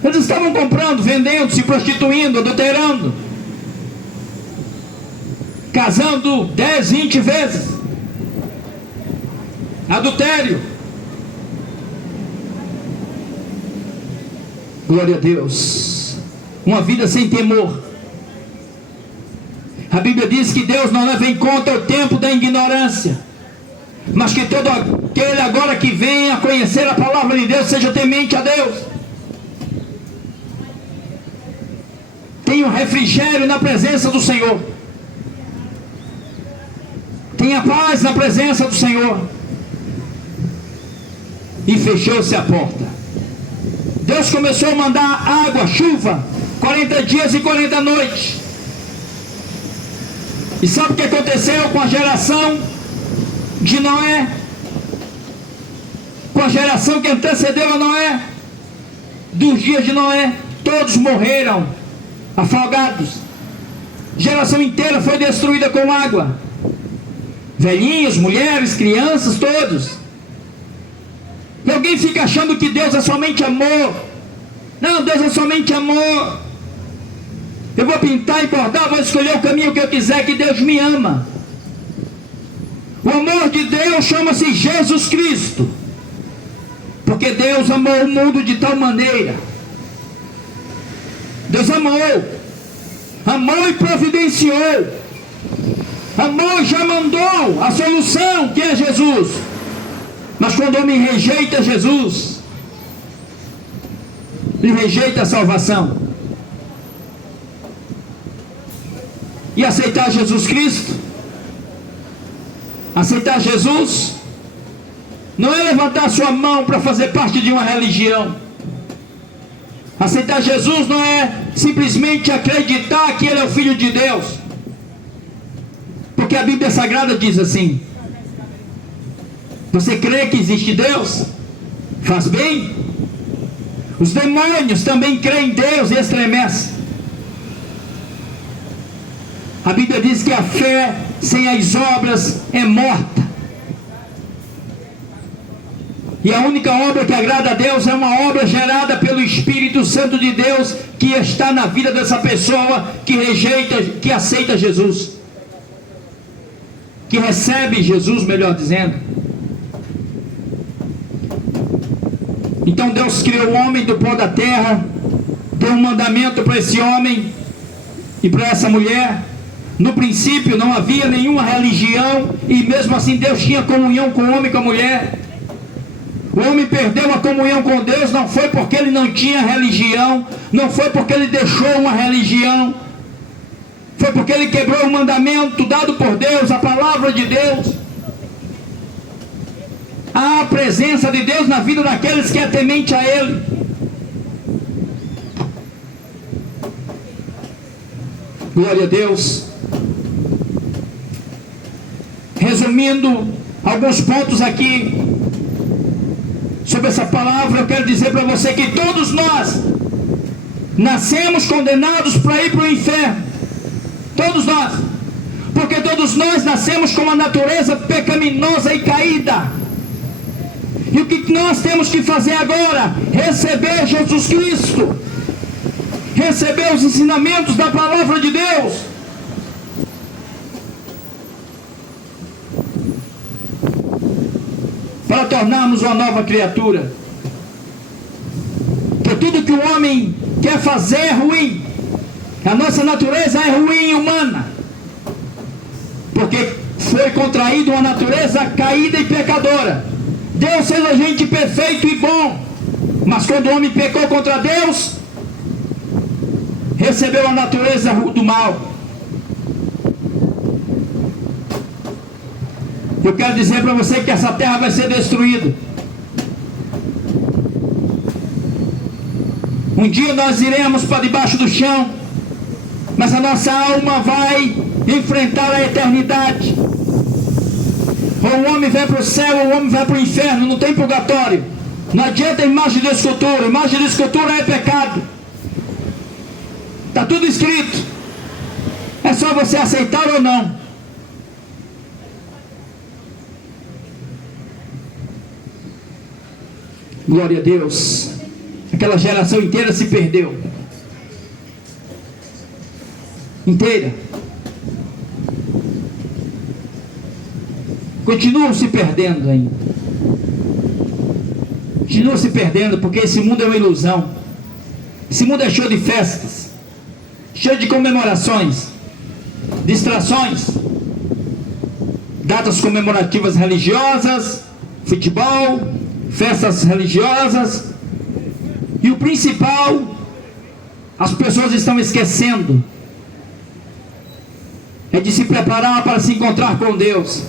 Eles estavam comprando, vendendo, se prostituindo, adulterando, casando 10, 20 vezes. Adultério. Glória a Deus. Uma vida sem temor. A Bíblia diz que Deus não leva em conta o tempo da ignorância. mas que todo aquele agora que venha conhecer a palavra de Deus seja temente a Deus. Tenha um refrigério na presença do Senhor. Tenha paz na presença do Senhor. E fechou-se a porta. Deus começou a mandar água, chuva, 40 dias e 40 noites. E sabe o que aconteceu com a geração de Noé? Com a geração que antecedeu a Noé? Dos dias de Noé, todos morreram afogados. Geração inteira foi destruída com água. Velhinhos, mulheres, crianças, todos. E alguém fica achando que Deus é somente amor. Não, Deus é somente amor. Eu vou pintar e bordar, vou escolher o caminho que eu quiser, que Deus me ama. O amor de Deus chama-se Jesus Cristo. Porque Deus amou o mundo de tal maneira. Deus amou e providenciou. Amou e já mandou a solução, que é Jesus. Mas quando o homem rejeita Jesus, ele rejeita a salvação. E aceitar Jesus Cristo, aceitar Jesus, não é levantar sua mão para fazer parte de uma religião. Aceitar Jesus não é simplesmente acreditar que Ele é o Filho de Deus. Porque a Bíblia Sagrada diz assim: você crê que existe Deus? Faz bem. Os demônios também creem em Deus e estremecem. A Bíblia diz que a fé sem as obras é morta. E a única obra que agrada a Deus é uma obra gerada pelo Espírito Santo de Deus, que está na vida dessa pessoa que rejeita, que aceita Jesus, que recebe Jesus, melhor dizendo. Então Deus criou o homem do pó da terra, deu um mandamento para esse homem e para essa mulher. No princípio não havia nenhuma religião, e mesmo assim Deus tinha comunhão com o homem e com a mulher. O homem perdeu a comunhão com Deus, não foi porque ele não tinha religião, não foi porque ele deixou uma religião, foi porque ele quebrou o mandamento dado por Deus, a palavra de Deus. Há a presença de Deus na vida daqueles que é temente a Ele. Glória a Deus. Resumindo alguns pontos aqui sobre essa palavra, eu quero dizer para você que todos nós nascemos condenados para ir para o inferno. Todos nós. Porque todos nós nascemos com uma natureza pecaminosa e caída. E o que nós temos que fazer agora? Receber Jesus Cristo. Receber os ensinamentos da palavra de Deus. Para tornarmos uma nova criatura. Porque tudo que o homem quer fazer é ruim. A nossa natureza é ruim e humana. Porque foi contraído uma natureza caída e pecadora. Deus fez a gente perfeito e bom. Mas quando o homem pecou contra Deus, recebeu a natureza do mal. Eu quero dizer para você que essa terra vai ser destruída. Um dia nós iremos para debaixo do chão, mas a nossa alma vai enfrentar a eternidade. Ou o homem vai para o céu, ou o homem vai para o inferno, não tem purgatório. Não adianta imagem de escultura, imagem de escultura é pecado. Está tudo escrito. É só você aceitar ou não. Glória a Deus. Aquela geração inteira se perdeu. Inteira. Continuam se perdendo ainda. Continuam se perdendo porque esse mundo é uma ilusão. Esse mundo é cheio de festas, cheio de comemorações, distrações, dá datas comemorativas religiosas, futebol, festas religiosas. E o principal, as pessoas estão esquecendo, é de se preparar para se encontrar com Deus,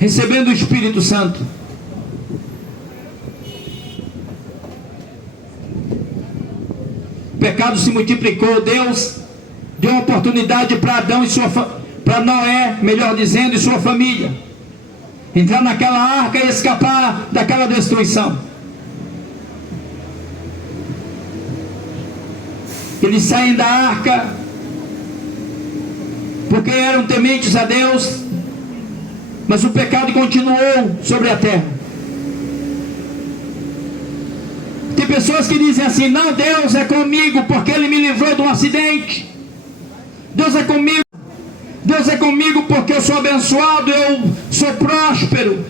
recebendo o Espírito Santo. O pecado se multiplicou. Deus deu uma oportunidade para Adão e para Noé, melhor dizendo, e sua família, entrar naquela arca e escapar daquela destruição. Eles saem da arca porque eram tementes a Deus, mas o pecado continuou sobre a terra. Tem pessoas que dizem assim: não, Deus é comigo porque Ele me livrou de um acidente. Deus é comigo. Deus é comigo porque eu sou abençoado, eu sou próspero.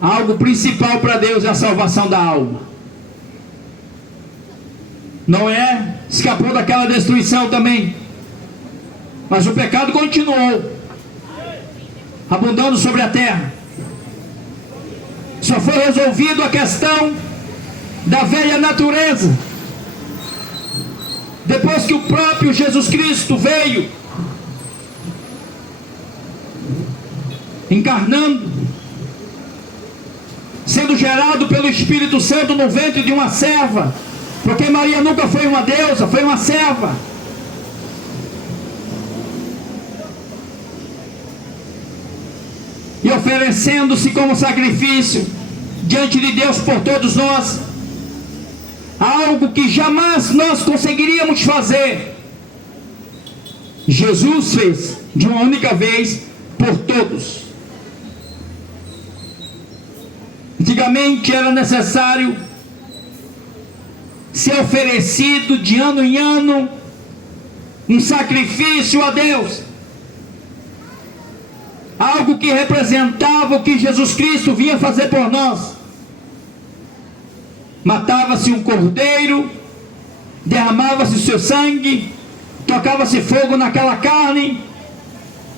Algo principal para Deus é a salvação da alma. Noé escapou daquela destruição também, mas o pecado continuou abundando sobre a terra. Só foi resolvido a questão da velha natureza depois que o próprio Jesus Cristo veio encarnando, sendo gerado pelo Espírito Santo no ventre de uma serva, porque Maria nunca foi uma deusa, foi uma serva. E oferecendo-se como sacrifício diante de Deus por todos nós, algo que jamais nós conseguiríamos fazer, Jesus fez de uma única vez por todos. Antigamente era necessário ser oferecido de ano em ano um sacrifício a Deus, algo que representava o que Jesus Cristo vinha fazer por nós. Matava-se um cordeiro, derramava-se o seu sangue, tocava-se fogo naquela carne.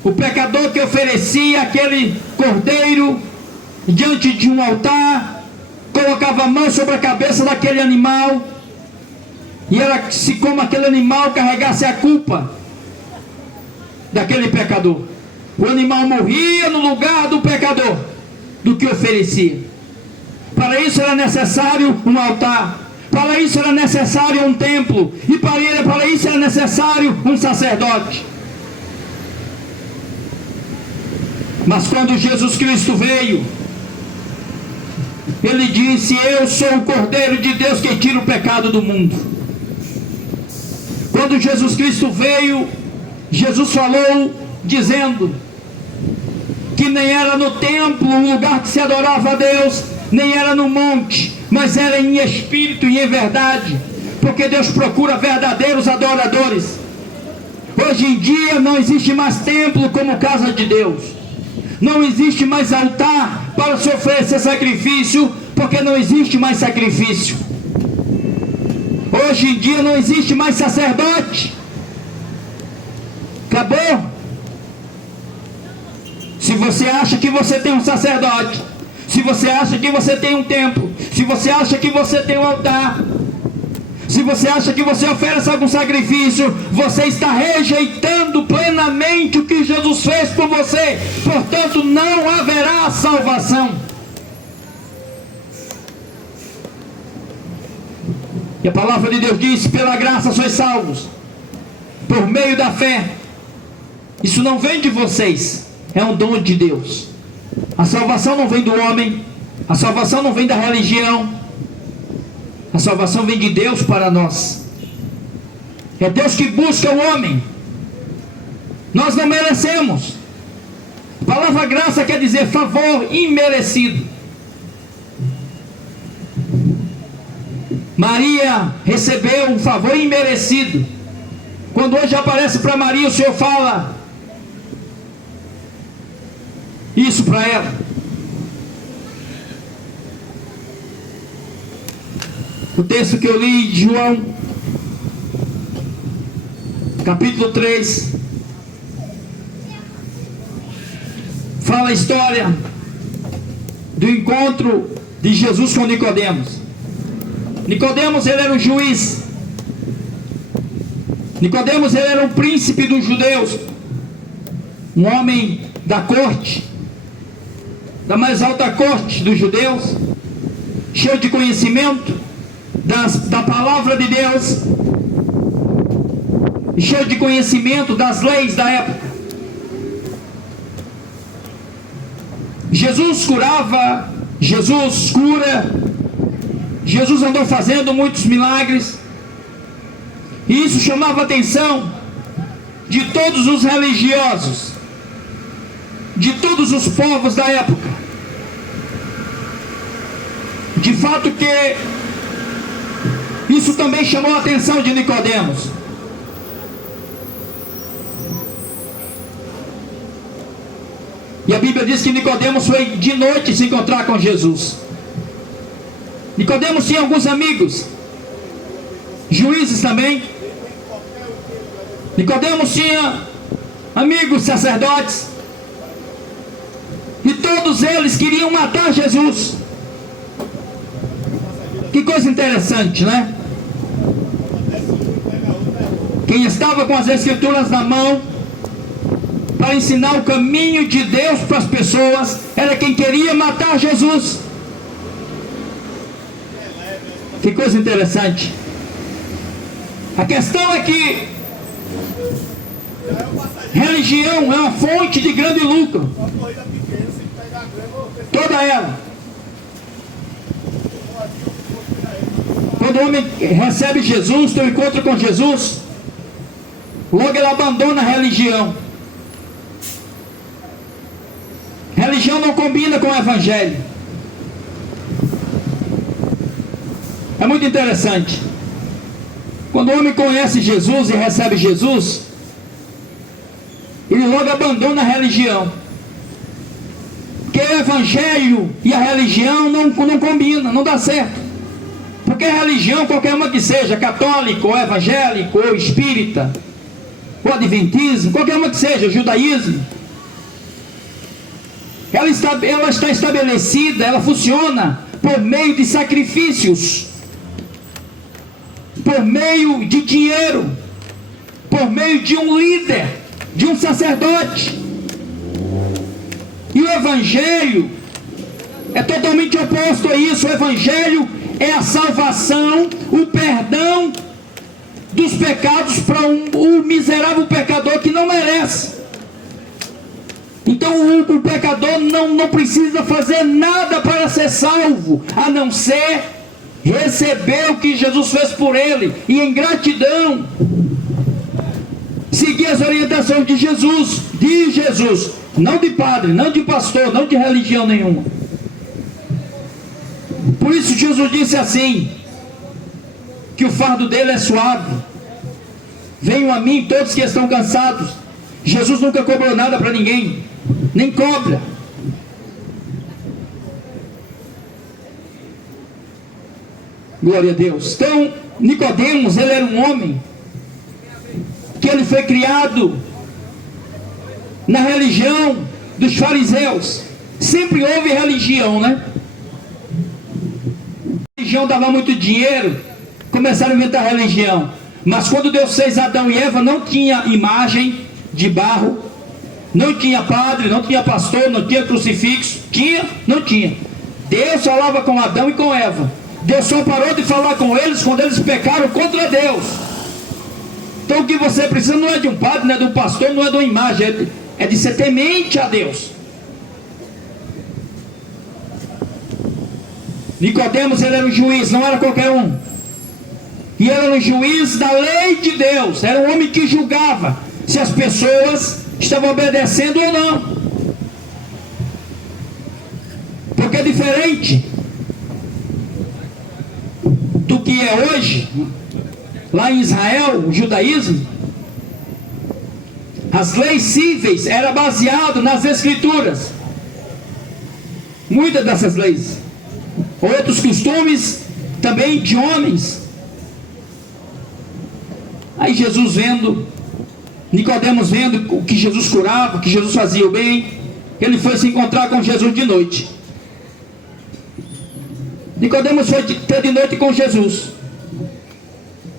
O pecador que oferecia aquele cordeiro diante de um altar, colocava a mão sobre a cabeça daquele animal, e era se como aquele animal carregasse a culpa daquele pecador. O animal morria no lugar do pecador, do que oferecia. Para isso era necessário um altar, para isso era necessário um templo, e para isso era necessário um sacerdote. Mas quando Jesus Cristo veio, Ele disse: eu sou o Cordeiro de Deus que tira o pecado do mundo. Quando Jesus Cristo veio, Jesus falou dizendo que nem era no templo, um lugar que se adorava a Deus, nem era no monte, mas era em espírito e em verdade, porque Deus procura verdadeiros adoradores. Hoje em dia não existe mais templo como casa de Deus, não existe mais altar para se oferecer sacrifício, porque não existe mais sacrifício. Hoje em dia não existe mais sacerdote, acabou. Se você acha que você tem um sacerdote, se você acha que você tem um templo, se você acha que você tem um altar, se você acha que você oferece algum sacrifício, você está rejeitando plenamente o que Jesus fez por você. Portanto, não haverá salvação. E a palavra de Deus diz: pela graça sois salvos, por meio da fé. Isso não vem de vocês, é um dom de Deus. A salvação não vem do homem, a salvação não vem da religião, a salvação vem de Deus para nós. É Deus que busca o homem. Nós não merecemos. A palavra graça quer dizer favor imerecido. Maria recebeu um favor imerecido. Quando hoje aparece para Maria, o Senhor fala isso para ela. O texto que eu li de João, capítulo 3, fala a história do encontro de Jesus com Nicodemos. Nicodemos, ele era um juiz. Nicodemos, ele era um príncipe dos judeus, um homem da corte, da mais alta corte dos judeus, cheio de conhecimento da palavra de Deus, cheio de conhecimento das leis da época. Jesus curava, Jesus cura, Jesus andou fazendo muitos milagres, e isso chamava a atenção de todos os religiosos, de todos os povos da época. De fato que isso também chamou a atenção de Nicodemos. E a Bíblia diz que Nicodemos foi de noite se encontrar com Jesus. Nicodemos tinha alguns amigos, juízes também. Nicodemos tinha amigos sacerdotes, e todos eles queriam matar Jesus. Que coisa interessante, né? Quem estava com as escrituras na mão para ensinar o caminho de Deus para as pessoas era quem queria matar Jesus. Que coisa interessante. A questão é que religião é uma fonte de grande lucro, toda ela. Quando o homem recebe Jesus, tem um encontro com Jesus, logo ele abandona a religião. Religião não combina com o evangelho. É muito interessante. Quando o homem conhece Jesus e recebe Jesus, ele logo abandona a religião. Porque o evangelho e a religião não combinam, não dá certo. Porque a religião, qualquer uma que seja, católico, ou evangélico, ou espírita, ou adventismo, qualquer uma que seja, judaísmo, ela está estabelecida, ela funciona por meio de sacrifícios, por meio de dinheiro, por meio de um líder, de um sacerdote. E o evangelho é totalmente oposto a isso. O evangelho é a salvação, o perdão dos pecados para um miserável pecador que não merece. Então o pecador não precisa fazer nada para ser salvo, a não ser receber o que Jesus fez por ele, e em gratidão seguir as orientações de Jesus, não de padre, não de pastor, não de religião nenhuma. Por isso Jesus disse assim, que o fardo dele é suave. Venham a mim todos que estão cansados. Jesus nunca cobrou nada para ninguém, nem cobra. Glória a Deus. Então Nicodemos, ele era um homem que ele foi criado na religião dos fariseus. Sempre houve religião, né? A religião dava muito dinheiro, começaram a inventar religião. Mas quando Deus fez Adão e Eva, não tinha imagem de barro, não tinha padre, não tinha pastor, não tinha crucifixo. Não tinha. Deus falava com Adão e com Eva. Deus só parou de falar com eles quando eles pecaram contra Deus. Então o que você precisa não é de um padre, não é de um pastor, não é de uma imagem, é de ser temente a Deus. Nicodemos, ele era um juiz, não era qualquer um. E ele era um juiz da lei de Deus. Era um homem que julgava se as pessoas estavam obedecendo ou não. Porque é diferente do que é hoje. Lá em Israel, o judaísmo, as leis cíveis eram baseadas nas escrituras. Muitas dessas leis, outros costumes também de homens. Aí Jesus vendo, Nicodemos vendo o que Jesus curava, o que Jesus fazia o bem, ele foi se encontrar com Jesus de noite. Nicodemos foi ter de noite com Jesus.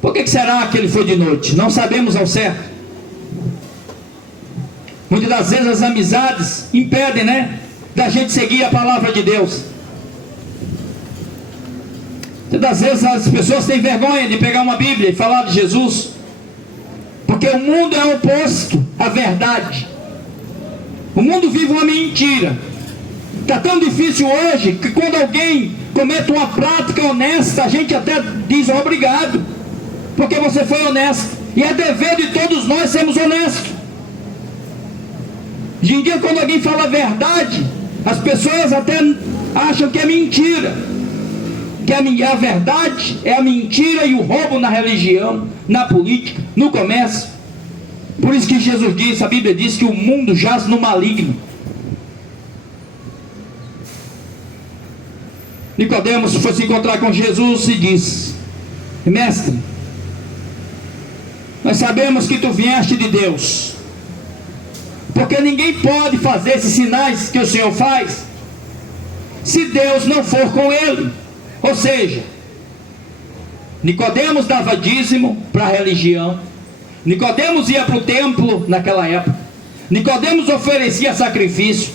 Por que será que ele foi de noite? Não sabemos ao certo. Muitas das vezes as amizades impedem, da gente seguir a palavra de Deus. Muitas das vezes as pessoas têm vergonha de pegar uma Bíblia e falar de Jesus, porque o mundo é oposto à verdade. O mundo vive uma mentira. Está tão difícil hoje que quando alguém comete uma prática honesta, a gente até diz obrigado, porque você foi honesto. E é dever de todos nós sermos honestos. Hoje em dia, quando alguém fala a verdade, as pessoas até acham que é mentira, que a verdade é a mentira e o roubo na religião, na política, no comércio. Por isso que Jesus disse, a Bíblia diz que o mundo jaz no maligno. Nicodemos foi se encontrar com Jesus e disse: mestre, nós sabemos que tu vieste de Deus, porque ninguém pode fazer esses sinais que o Senhor faz se Deus não for com ele. Ou seja, Nicodemos dava dízimo para a religião, Nicodemos ia para o templo naquela época, Nicodemos oferecia sacrifício,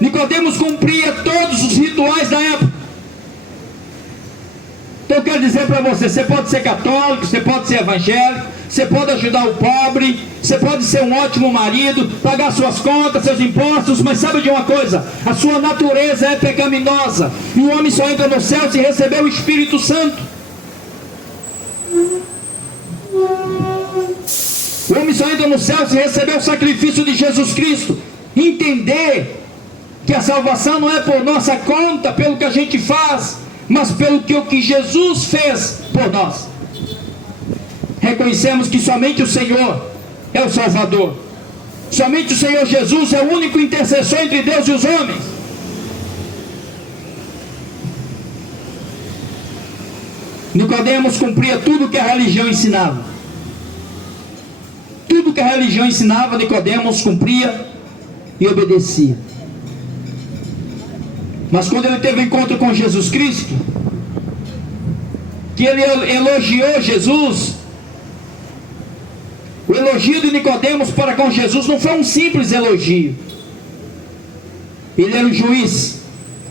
Nicodemos cumpria todos os rituais da época. Então eu quero dizer para você, você pode ser católico, você pode ser evangélico, você pode ajudar o pobre, você pode ser um ótimo marido, pagar suas contas, seus impostos, mas sabe de uma coisa? A sua natureza é pecaminosa, e o homem só entra no céu se receber o Espírito Santo. O homem só entra no céu se receber o sacrifício de Jesus Cristo. Entender que a salvação não é por nossa conta, pelo que a gente faz, mas pelo que o que Jesus fez por nós. Reconhecemos que somente o Senhor é o Salvador, somente o Senhor Jesus é o único intercessor entre Deus e os homens. Nicodemos cumpria tudo que a religião ensinava. Tudo que a religião ensinava, Nicodemos cumpria e obedecia. Mas quando ele teve um encontro com Jesus Cristo, que ele elogiou Jesus, o elogio de Nicodemos para com Jesus não foi um simples elogio. Ele era um juiz,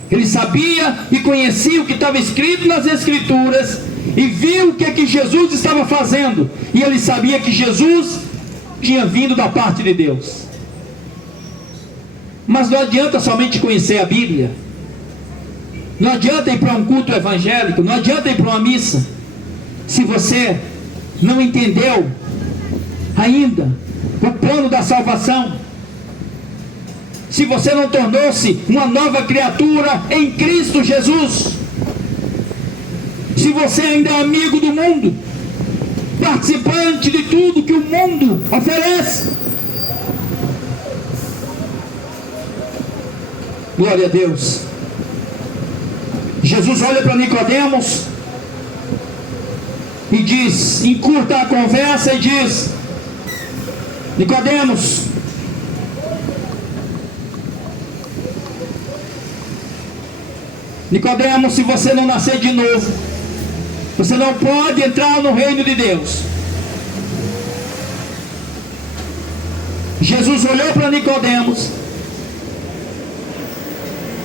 ele sabia e conhecia o que estava escrito nas Escrituras, e viu o que Jesus estava fazendo, e ele sabia que Jesus tinha vindo da parte de Deus. Mas não adianta somente conhecer a Bíblia, não adianta ir para um culto evangélico, não adianta ir para uma missa, se você não entendeu ainda o plano da salvação, se você não tornou-se uma nova criatura em Cristo Jesus, se você ainda é amigo do mundo, participante de tudo que o mundo oferece. Glória a Deus. Jesus olha para Nicodemos e diz, encurta a conversa e diz: Nicodemos, se você não nascer de novo, você não pode entrar no reino de Deus. Jesus olhou para Nicodemos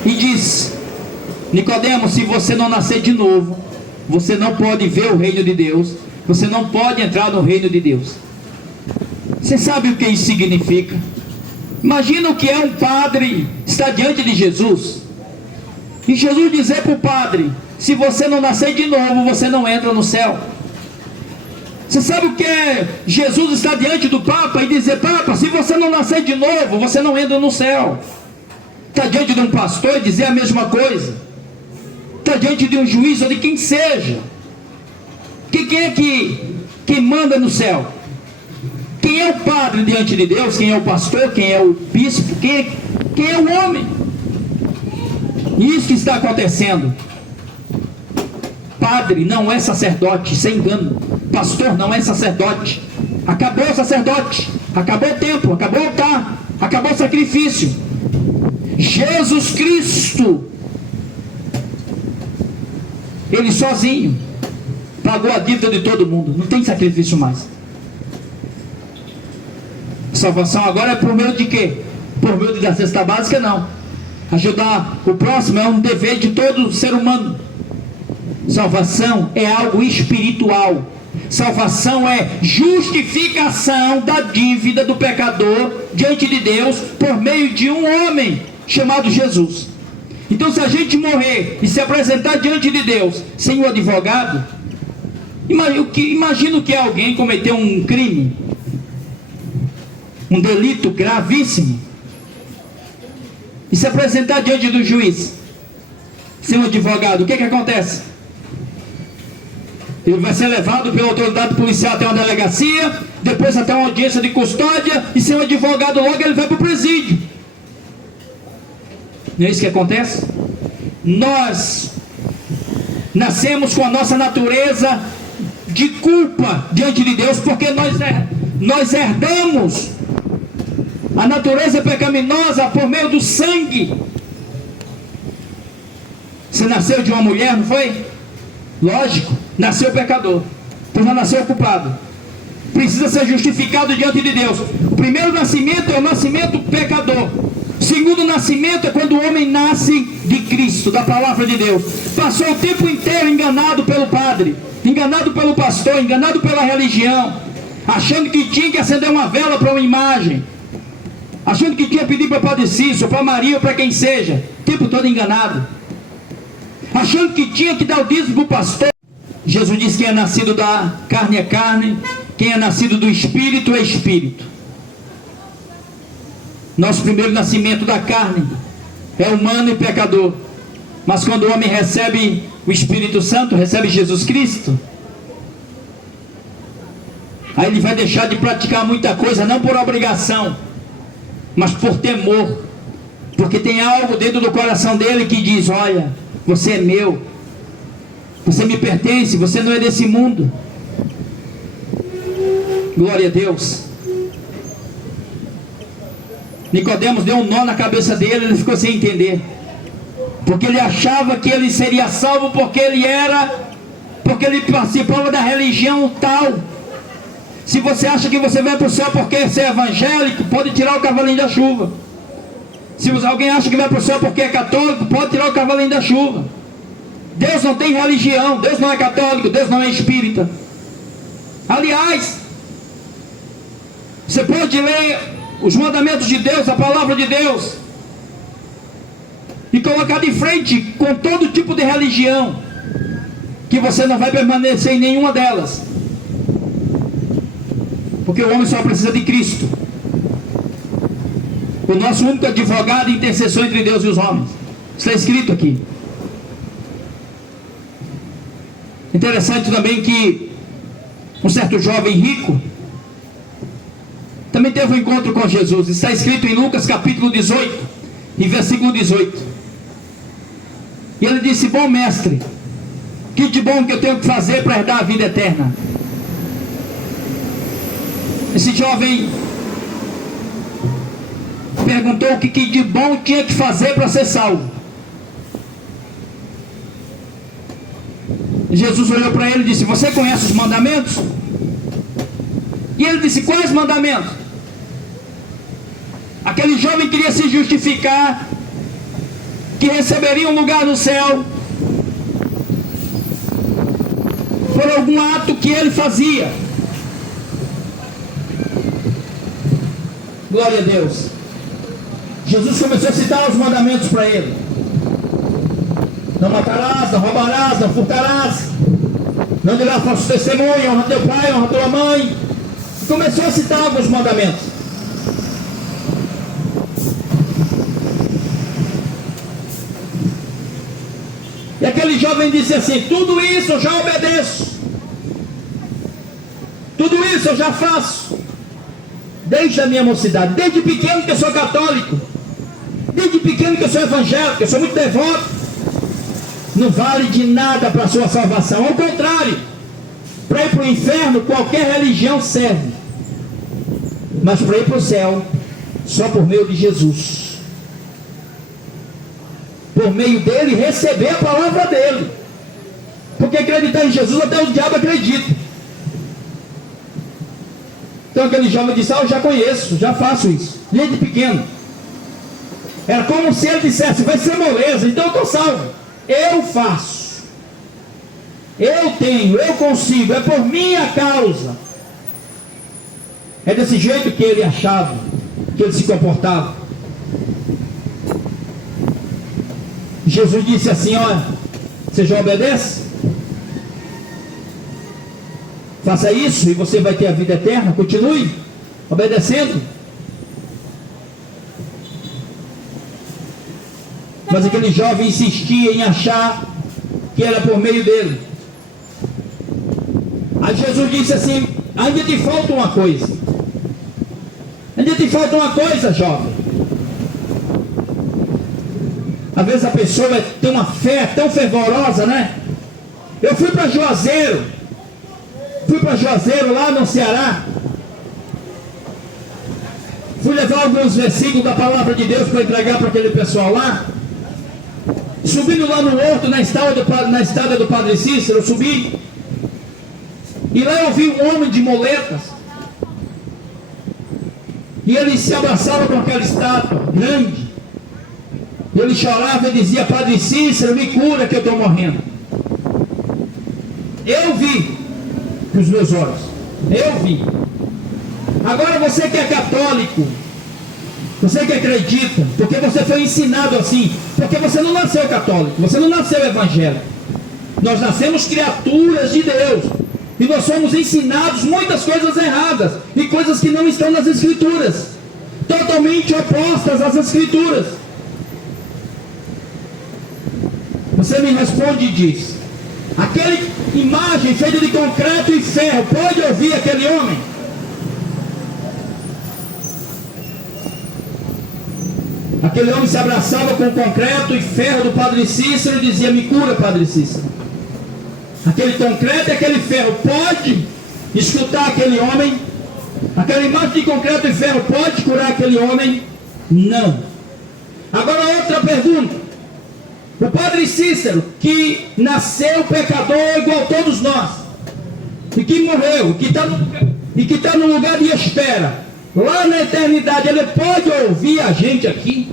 e disse: Nicodemos, se você não nascer de novo, você não pode ver o reino de Deus, você não pode entrar no reino de Deus. Você sabe o que isso significa? Imagina o que é um padre estar diante de Jesus, e Jesus dizer para o padre: se você não nascer de novo, você não entra no céu. Você sabe o que é Jesus estar diante do Papa e dizer: Papa, se você não nascer de novo, você não entra no céu. Está diante de um pastor e dizer a mesma coisa. Está diante de um juiz ou de quem seja. Quem é que manda no céu? Quem é o padre diante de Deus? Quem é o pastor? Quem é o bispo? Quem é o homem? Isso que está acontecendo. Padre não é sacerdote, sem engano. Pastor não é sacerdote. Acabou o sacerdote, acabou o templo, acabou o altar, acabou o sacrifício. Jesus Cristo, Ele sozinho pagou a dívida de todo mundo. Não tem sacrifício mais. Salvação agora é por meio de quê? Por meio da cesta básica? Não. Ajudar o próximo é um dever de todo ser humano. Salvação é algo espiritual. Salvação é justificação da dívida do pecador diante de Deus por meio de um homem chamado Jesus. Então, se a gente morrer e se apresentar diante de Deus sem o advogado, imagino que alguém cometeu um crime, um delito gravíssimo, e se apresentar diante do juiz sem um advogado, o que acontece? Ele vai ser levado pela autoridade policial até uma delegacia, depois até uma audiência de custódia, e sem um advogado logo ele vai para o presídio. Não é isso que acontece? Nós nascemos com a nossa natureza de culpa diante de Deus, porque nós herdamos a natureza pecaminosa por meio do sangue. Você nasceu de uma mulher, não foi? Lógico, nasceu pecador, então já nasceu culpado, precisa ser justificado diante de Deus. O primeiro nascimento é o nascimento pecador. O segundo nascimento é quando o homem nasce de Cristo, da palavra de Deus. Passou o tempo inteiro enganado pelo padre, enganado pelo pastor, enganado pela religião, achando que tinha que acender uma vela para uma imagem, achando que tinha que pedir para Padre Cícero, para Maria ou para quem seja, o tempo todo enganado, achando que tinha que dar o dízimo para o pastor. Jesus disse: quem é nascido da carne é carne, quem é nascido do Espírito é Espírito. Nosso primeiro nascimento da carne é humano e pecador, mas quando o homem recebe o Espírito Santo, recebe Jesus Cristo, aí ele vai deixar de praticar muita coisa, não por obrigação, mas por temor, porque tem algo dentro do coração dele que diz: olha, você é meu, você me pertence, você não é desse mundo. Glória a Deus. Nicodemos deu um nó na cabeça dele, ele ficou sem entender, porque ele achava que ele seria salvo porque ele participava da religião tal. Se você acha que você vai para o céu porque você é evangélico, pode tirar o cavalinho da chuva. Se alguém acha que vai para o céu porque é católico, pode tirar o cavalinho da chuva. Deus não tem religião, Deus não é católico, Deus não é espírita. Aliás, você pode ler os mandamentos de Deus, a palavra de Deus, e colocar de frente com todo tipo de religião, que você não vai permanecer em nenhuma delas, porque o homem só precisa de Cristo, o nosso único advogado e intercessor entre Deus e os homens. Está escrito aqui. Interessante também que um certo jovem rico também teve um encontro com Jesus. Está escrito em Lucas capítulo 18, em versículo 18. E ele disse: bom mestre, que de bom que eu tenho que fazer para herdar a vida eterna? Esse jovem perguntou o que de bom tinha que fazer para ser salvo. Jesus olhou para ele e disse: você conhece os mandamentos? E ele disse: quais mandamentos? Aquele jovem queria se justificar que receberia um lugar no céu por algum ato que ele fazia. Glória a Deus. Jesus começou a citar os mandamentos para ele: não matarás, não roubarás, não furtarás, não dirás falso testemunho, honra teu pai, honra tua mãe. Começou a citar alguns mandamentos. E aquele jovem disse assim: tudo isso eu já obedeço, tudo isso eu já faço, desde a minha mocidade, desde pequeno que eu sou católico, desde pequeno que eu sou evangélico, eu sou muito devoto. não vale de nada para a sua salvação. Ao contrário, para ir para o inferno, qualquer religião serve. Mas para ir para o céu, só por meio de Jesus. Por meio dele, receber a palavra dele. Porque acreditar em Jesus, até o diabo acredita. Então aquele jovem disse: eu já conheço, já faço isso, desde pequeno. Era como se ele dissesse: vai ser moleza, então eu estou salvo. Eu faço, eu tenho, eu consigo, é por minha causa. É desse jeito que ele achava, que ele se comportava. Jesus disse assim: olha, você já obedece? Faça isso e você vai ter a vida eterna. Continue obedecendo. Mas aquele jovem insistia em achar que era por meio dele. Aí Jesus disse assim: ainda te falta uma coisa. Ainda te falta uma coisa, jovem. Às vezes a pessoa tem uma fé tão fervorosa, né? Eu fui para Juazeiro lá no Ceará. Fui levar alguns versículos da palavra de Deus para entregar para aquele pessoal lá. Subindo lá no horto, na estrada do Padre Cícero, eu subi. E lá eu vi um homem de moletas. E ele se abraçava com aquela estátua grande. Ele chorava e dizia: Padre Cícero, me cura que eu estou morrendo. Eu vi com os meus olhos. Eu vi. Agora você que é católico, você que acredita, porque você foi ensinado assim, porque você não nasceu católico, você não nasceu evangélico. Nós nascemos criaturas de Deus. E nós somos ensinados muitas coisas erradas e coisas que não estão nas Escrituras, totalmente opostas às Escrituras. Você me responde e diz: aquela imagem feita de concreto e ferro pode ouvir aquele homem? Aquele homem se abraçava com o concreto e ferro do Padre Cícero e dizia: me cura, Padre Cícero. Aquele concreto e aquele ferro pode escutar aquele homem? Aquela imagem de concreto e ferro pode curar aquele homem? Não. Agora outra pergunta. O Padre Cícero, que nasceu pecador igual todos nós, e que morreu, e que está no lugar de espera, lá na eternidade, ele pode ouvir a gente aqui?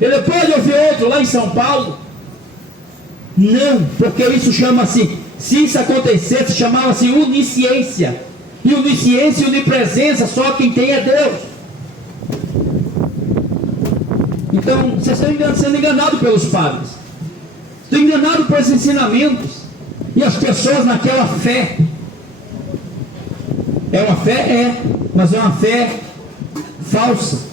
Ele pode ouvir outro lá em São Paulo? Não, porque isso chama-se, se isso acontecesse, chamava-se onisciência. E onisciência e onipresença, só quem tem é Deus. Então, vocês estão sendo enganados pelos padres. Estão enganados por esses ensinamentos. E as pessoas naquela fé. É uma fé? É, mas é uma fé falsa.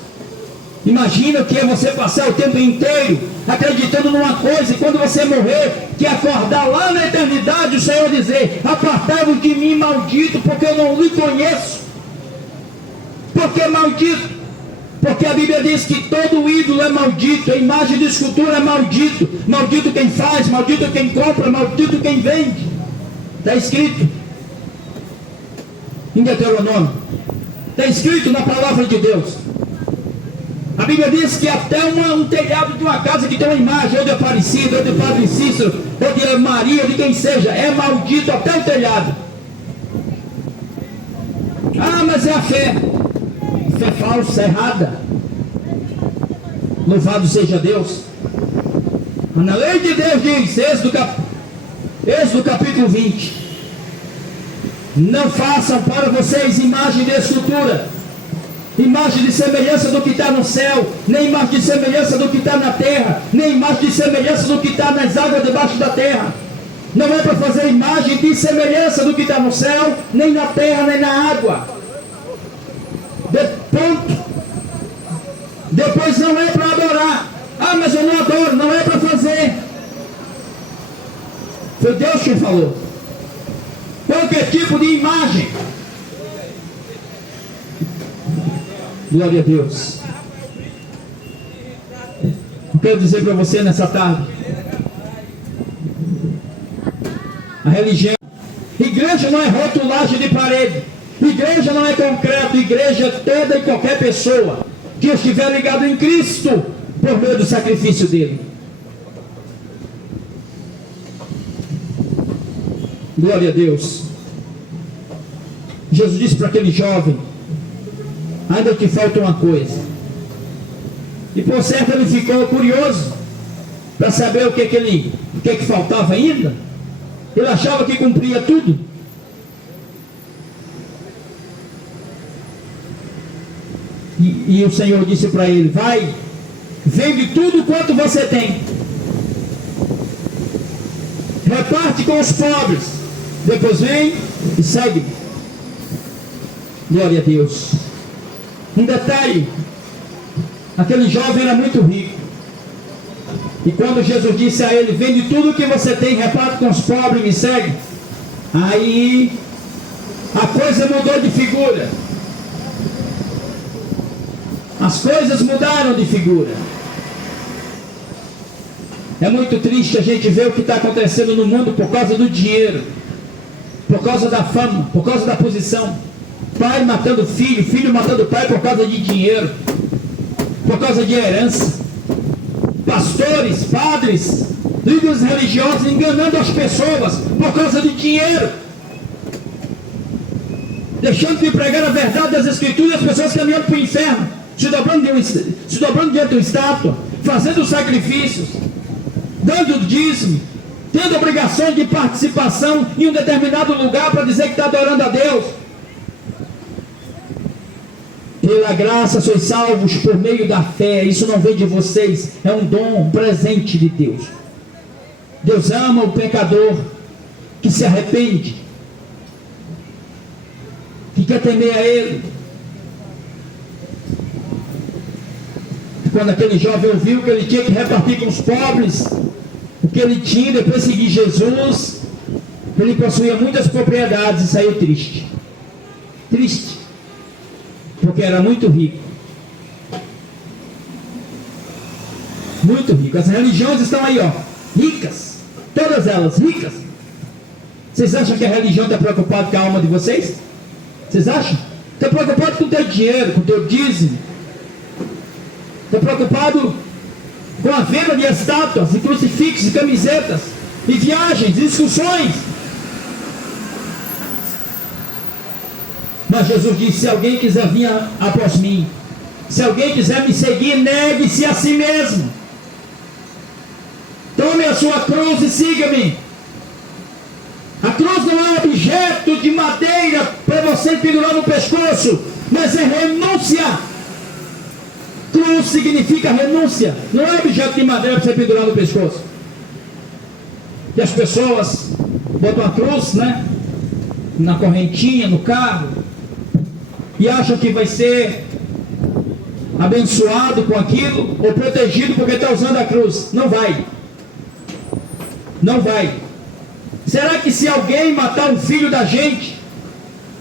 Imagina o que é você passar o tempo inteiro acreditando numa coisa, e quando você morrer, que acordar lá na eternidade, o Senhor dizer: apartai-vos de mim, maldito, porque eu não lhe conheço. Por que maldito? Porque a Bíblia diz que todo ídolo é maldito, a imagem de escultura é maldito. Maldito quem faz, maldito quem compra, maldito quem vende. Está escrito em Deuteronômio, está escrito na palavra de Deus. A Bíblia diz que até um telhado de uma casa que tem uma imagem, ou de Aparecida, ou de Padre Cícero, ou de Maria, ou de quem seja, é maldito até o telhado. Ah, mas é a fé. Fé falsa, errada. Louvado seja Deus. Na lei de Deus diz, Êxodo capítulo 20: não façam para vocês imagem de escultura, imagem de semelhança do que está no céu, nem imagem de semelhança do que está na terra, nem imagem de semelhança do que está nas águas debaixo da terra. Não é para fazer imagem de semelhança do que está no céu, nem na terra, nem na água. Ponto. Depois não é para adorar. Ah, mas eu não adoro. Não é para fazer. Foi Deus quem falou. Qualquer tipo de imagem. Glória a Deus. Eu quero dizer para você nessa tarde: A religião. Igreja não é rotulagem de parede. Igreja não é concreto. Igreja é toda e qualquer pessoa que estiver ligado em Cristo por meio do sacrifício dele. Glória a Deus. Jesus disse para aquele jovem: ainda te falta uma coisa. E por certo ele ficou curioso para saber o que faltava ainda. Ele achava que cumpria tudo. E o Senhor disse para ele: vai, vende tudo quanto você tem, reparte com os pobres, depois vem e segue. Glória a Deus. Um detalhe: aquele jovem era muito rico. E quando Jesus disse a ele: vende tudo o que você tem, reparte com os pobres e me segue, aí a coisa mudou de figura. As coisas mudaram de figura. É muito triste a gente ver o que está acontecendo no mundo por causa do dinheiro, por causa da fama, por causa da posição. Pai matando filho, filho matando pai por causa de dinheiro, por causa de herança. Pastores, padres, líderes religiosos enganando as pessoas por causa de dinheiro, deixando de pregar a verdade das Escrituras, as pessoas caminhando para o inferno, se dobrando diante de uma estátua, fazendo sacrifícios, dando dízimo, tendo obrigação de participação em um determinado lugar para dizer que está adorando a Deus. Pela graça sois salvos por meio da fé. Isso não vem de vocês, é um dom, um presente de Deus. Deus ama o pecador que se arrepende, que quer temer a Ele. Quando aquele jovem ouviu que ele tinha que repartir com os pobres o que ele tinha, depois de seguir Jesus, ele possuía muitas propriedades e saiu triste. Triste, porque era muito rico. Muito rico. As religiões estão aí, ó, ricas, todas elas ricas. Vocês acham que a religião está preocupada com a alma de vocês? Vocês acham? Está preocupado com o teu dinheiro, com o teu dízimo. Está preocupado com a venda de estátuas, e crucifixos, e camisetas, e viagens, e excursões. Mas Jesus disse: se alguém quiser vir após mim, se alguém quiser me seguir, negue-se a si mesmo, tome a sua cruz e siga-me. A cruz não é um objeto de madeira para você pendurar no pescoço, mas é renúncia. Cruz significa renúncia, não é objeto de madeira para você pendurar no pescoço. E as pessoas botam a cruz, né, na correntinha, no carro, e acham que vai ser abençoado com aquilo, ou protegido porque está usando a cruz. Não vai. Não vai. Será que se alguém matar um filho da gente,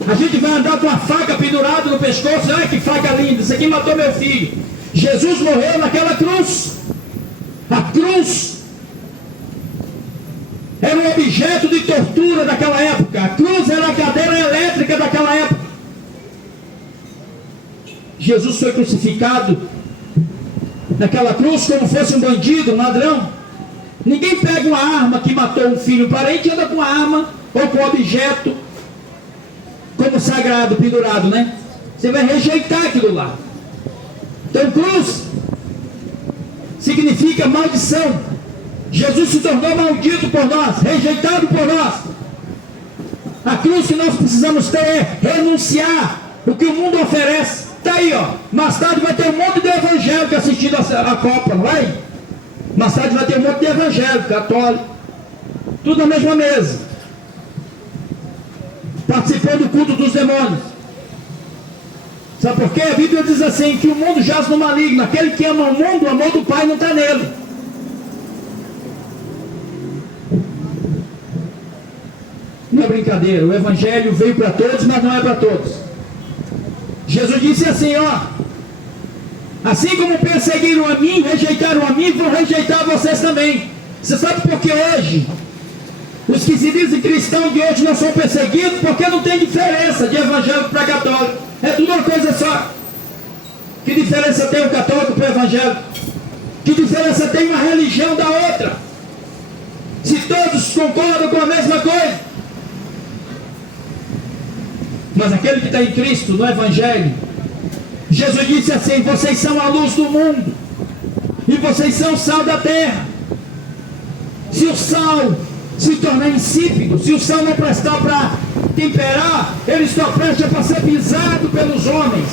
a gente vai andar com uma faca pendurada no pescoço? Ai, que faca linda, isso aqui matou meu filho. Jesus morreu naquela cruz. A cruz era um objeto de tortura daquela época. A cruz era a cadeira elétrica daquela época. Jesus foi crucificado naquela cruz como fosse um bandido, um ladrão. Ninguém pega uma arma que matou um filho parente e anda com uma arma ou com um objeto como sagrado, pendurado, né? Você vai rejeitar aquilo lá. Então cruz significa maldição. Jesus se tornou maldito por nós, rejeitado por nós. A cruz que nós precisamos ter é renunciar o que o mundo oferece. Está aí, ó. Mais tarde vai ter um monte de evangélico assistindo a Copa, não vai? Mais tarde vai ter um monte de evangélico, católico, tudo na mesma mesa, participando do culto dos demônios. Sabe por quê? A Bíblia diz assim, que o mundo jaz no maligno. Aquele que ama o mundo, o amor do Pai não está nele. Não é brincadeira, o Evangelho veio para todos, mas não é para todos. Jesus disse assim, ó: assim como perseguiram a mim, rejeitaram a mim, vão rejeitar vocês também. Você sabe por que hoje Os que se dizem cristãos de hoje não são perseguidos porque não tem diferença de evangélico para católico. É tudo uma coisa só. Que diferença tem o católico para o evangélico? Que diferença tem uma religião da outra? Se todos concordam com a mesma coisa. Mas aquele que está em Cristo, no Evangelho, Jesus disse assim: vocês são a luz do mundo e vocês são o sal da terra. Se o sal se tornar insípido, se o sal não prestar para temperar, ele só presta para ser pisado pelos homens.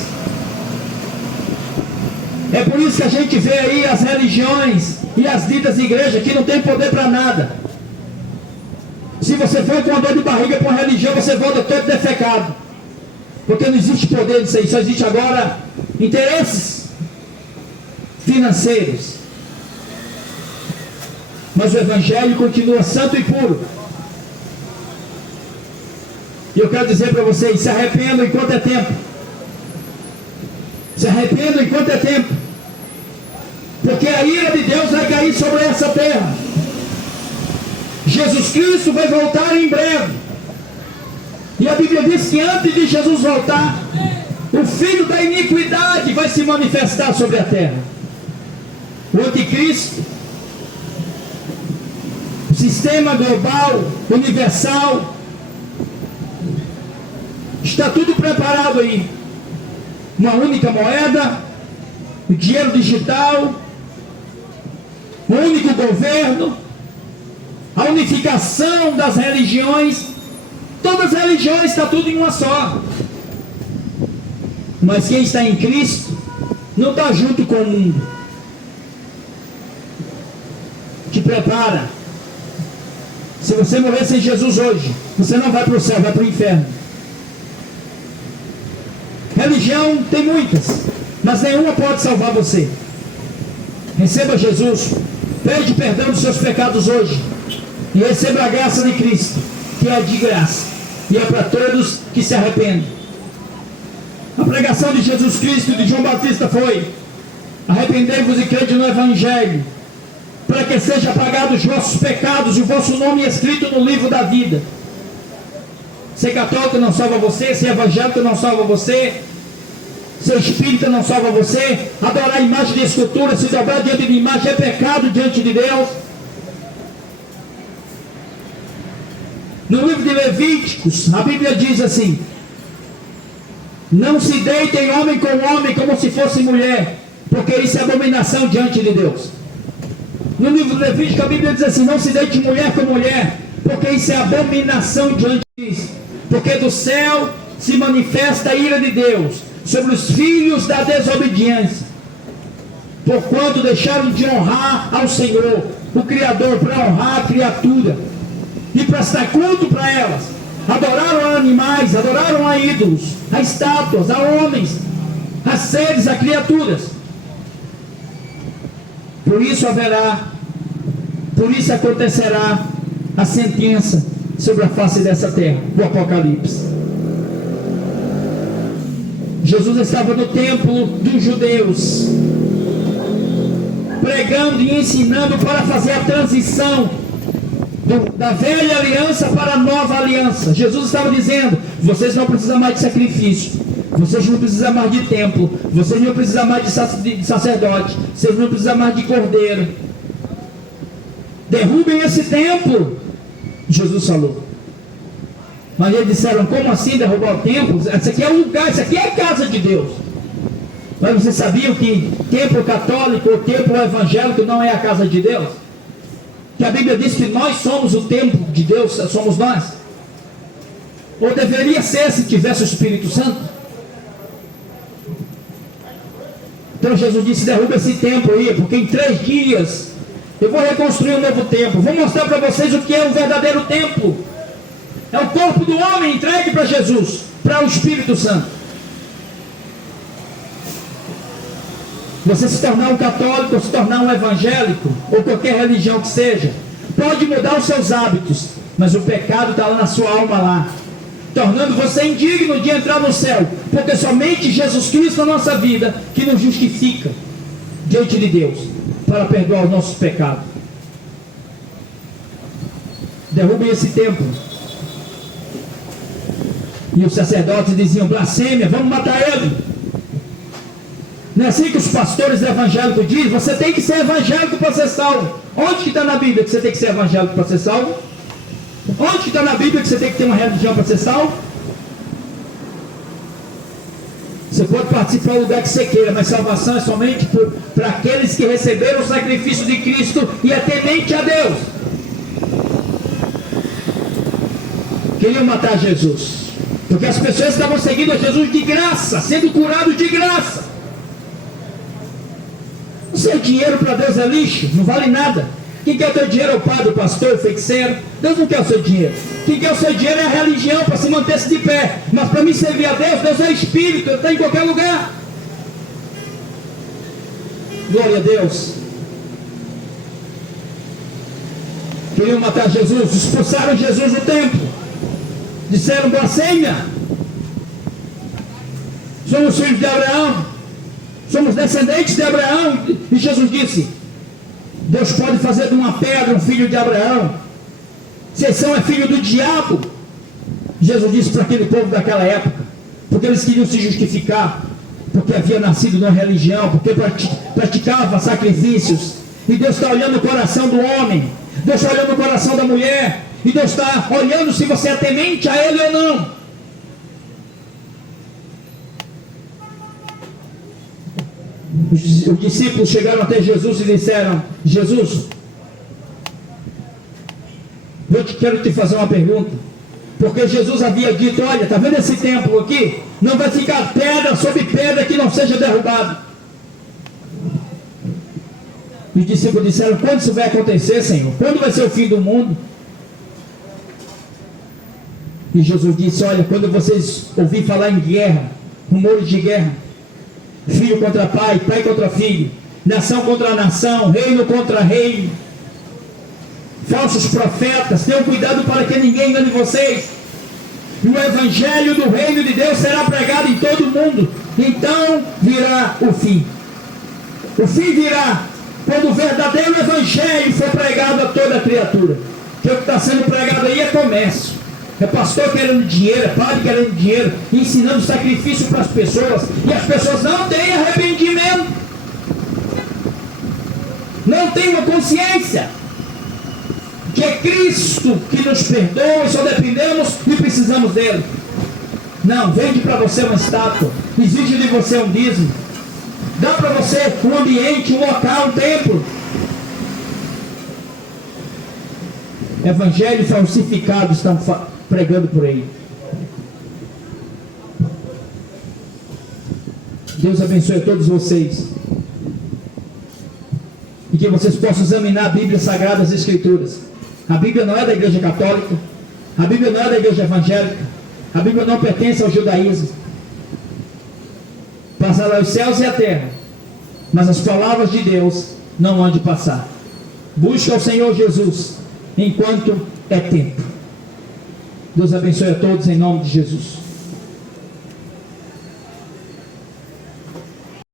É por isso que a gente vê aí as religiões e as ditas igrejas que não tem poder para nada. Se você for com uma dor de barriga para uma religião, você volta todo defecado. Porque não existe poder nisso aí, só existe agora interesses financeiros. Mas o Evangelho continua santo e puro. E eu quero dizer para vocês: se arrependam enquanto é tempo. Se arrependam enquanto é tempo. Porque a ira de Deus vai cair sobre essa terra. Jesus Cristo vai voltar em breve. E a Bíblia diz que antes de Jesus voltar, o filho da iniquidade vai se manifestar sobre a terra. O anticristo, o sistema global, universal, está tudo preparado aí. Uma única moeda, o dinheiro digital, um único governo, a unificação das religiões. Todas as religiões, está tudo em uma só. Mas quem está em Cristo não está junto com o mundo. Te prepara. Se você morrer sem Jesus hoje, você não vai para o céu, vai para o inferno. Religião tem muitas, mas nenhuma pode salvar você. Receba Jesus, pede perdão dos seus pecados hoje e receba a graça de Cristo, que é de graça. E é para todos que se arrependem. A pregação de Jesus Cristo e de João Batista foi: arrependei-vos e crede no Evangelho, para que seja apagados os vossos pecados e o vosso nome escrito no livro da vida. Ser católico não salva você, ser evangélico não salva você, ser espírita não salva você, adorar imagem de escultura, se dobrar diante de imagem é pecado diante de Deus. No livro de Levíticos, a Bíblia diz assim: não se deitem homem com homem como se fosse mulher, porque isso é abominação diante de Deus. No livro de Levíticos, a Bíblia diz assim: não se deite mulher com mulher, porque isso é abominação diante de Deus. Porque do céu se manifesta a ira de Deus sobre os filhos da desobediência, porquanto deixaram de honrar ao Senhor, o Criador, para honrar a criatura e prestar culto para elas. Adoraram a animais, adoraram a ídolos, a estátuas, a homens, a seres, a criaturas. Por isso acontecerá a sentença sobre a face dessa terra, o Apocalipse. Jesus estava no templo dos judeus, pregando e ensinando para fazer a transição da velha aliança para a nova aliança. Jesus estava dizendo: vocês não precisam mais de sacrifício, vocês não precisam mais de templo, vocês não precisam mais de sacerdote, vocês não precisam mais de cordeiro. Derrubem esse templo, Jesus falou. Mas eles disseram: como assim derrubar o templo? Esse aqui é o lugar, isso aqui é a casa de Deus. Mas vocês sabiam que templo católico ou templo evangélico não é a casa de Deus? Que a Bíblia diz que nós somos o templo de Deus, somos nós? Ou deveria ser se tivesse o Espírito Santo? Então Jesus disse: derruba esse templo aí, porque em 3 dias eu vou reconstruir um novo templo. Vou mostrar para vocês o que é o verdadeiro templo. É o corpo do homem entregue para Jesus, para o Espírito Santo. Você se tornar um católico, ou se tornar um evangélico, ou qualquer religião que seja, pode mudar os seus hábitos, mas o pecado está lá na sua alma lá, tornando você indigno de entrar no céu, porque somente Jesus Cristo na nossa vida que nos justifica diante de Deus, para perdoar os nossos pecados. derrubem esse templo. E os sacerdotes diziam: blasfêmia, vamos matar ele. Não é assim que os pastores evangélicos dizem? Você tem que ser evangélico para ser salvo. Onde que está na Bíblia que você tem que ser evangélico para ser salvo? Onde que está na Bíblia que você tem que ter uma religião para ser salvo? Você pode participar do lugar que você queira, mas salvação é somente para aqueles que receberam o sacrifício de Cristo e é temente a Deus. Queriam matar Jesus, porque as pessoas estavam seguindo a Jesus de graça, sendo curados de graça. O seu dinheiro para Deus é lixo, não vale nada. Quem quer o teu dinheiro é o padre, o pastor, o feiticeiro. Deus não quer o seu dinheiro. Quem quer o seu dinheiro é a religião, para se manter-se de pé. Mas para me servir a Deus, Deus é Espírito, Ele está em qualquer lugar. Glória a Deus. Queriam matar Jesus, expulsaram Jesus do templo. Disseram: blasfêmia. Somos filhos de Abraão, somos descendentes de Abraão. E Jesus disse: Deus pode fazer de uma pedra um filho de Abraão. Vocês são filho do diabo. Jesus disse para aquele povo daquela época, porque eles queriam se justificar, porque havia nascido numa religião, porque praticava sacrifícios. E Deus está olhando o coração do homem, Deus está olhando o coração da mulher, e Deus está olhando se você é temente a Ele ou não. Os discípulos chegaram até Jesus e disseram: Jesus, quero te fazer uma pergunta. Porque Jesus havia dito: olha, está vendo esse templo aqui? Não vai ficar pedra sobre pedra que não seja derrubado. E os discípulos disseram: quando isso vai acontecer, Senhor? Quando vai ser o fim do mundo? E Jesus disse: olha, quando vocês ouvirem falar em guerra, rumores de guerra, filho contra pai, pai contra filho, nação contra nação, reino contra reino, falsos profetas, tenham cuidado para que ninguém engane vocês. E o evangelho do reino de Deus será pregado em todo o mundo. Então virá o fim. O fim virá quando o verdadeiro evangelho for pregado a toda a criatura. Que o que está sendo pregado aí é comércio. É pastor querendo dinheiro, é padre querendo dinheiro, ensinando sacrifício para as pessoas, e as pessoas não têm arrependimento, não têm uma consciência que é Cristo que nos perdoa e só dependemos e precisamos dele. Não, vende para você uma estátua, exige de você um dízimo, dá para você um ambiente, um local, um templo. Evangelho falsificado estão pregando por aí. Deus abençoe a todos vocês, e que vocês possam examinar a Bíblia Sagrada, as Escrituras. A Bíblia não é da Igreja Católica, a Bíblia não é da Igreja Evangélica, a Bíblia não pertence ao judaísmo. Passará os céus e a terra, mas as palavras de Deus não hão de passar. Busca o Senhor Jesus enquanto é tempo. Deus abençoe a todos em nome de Jesus.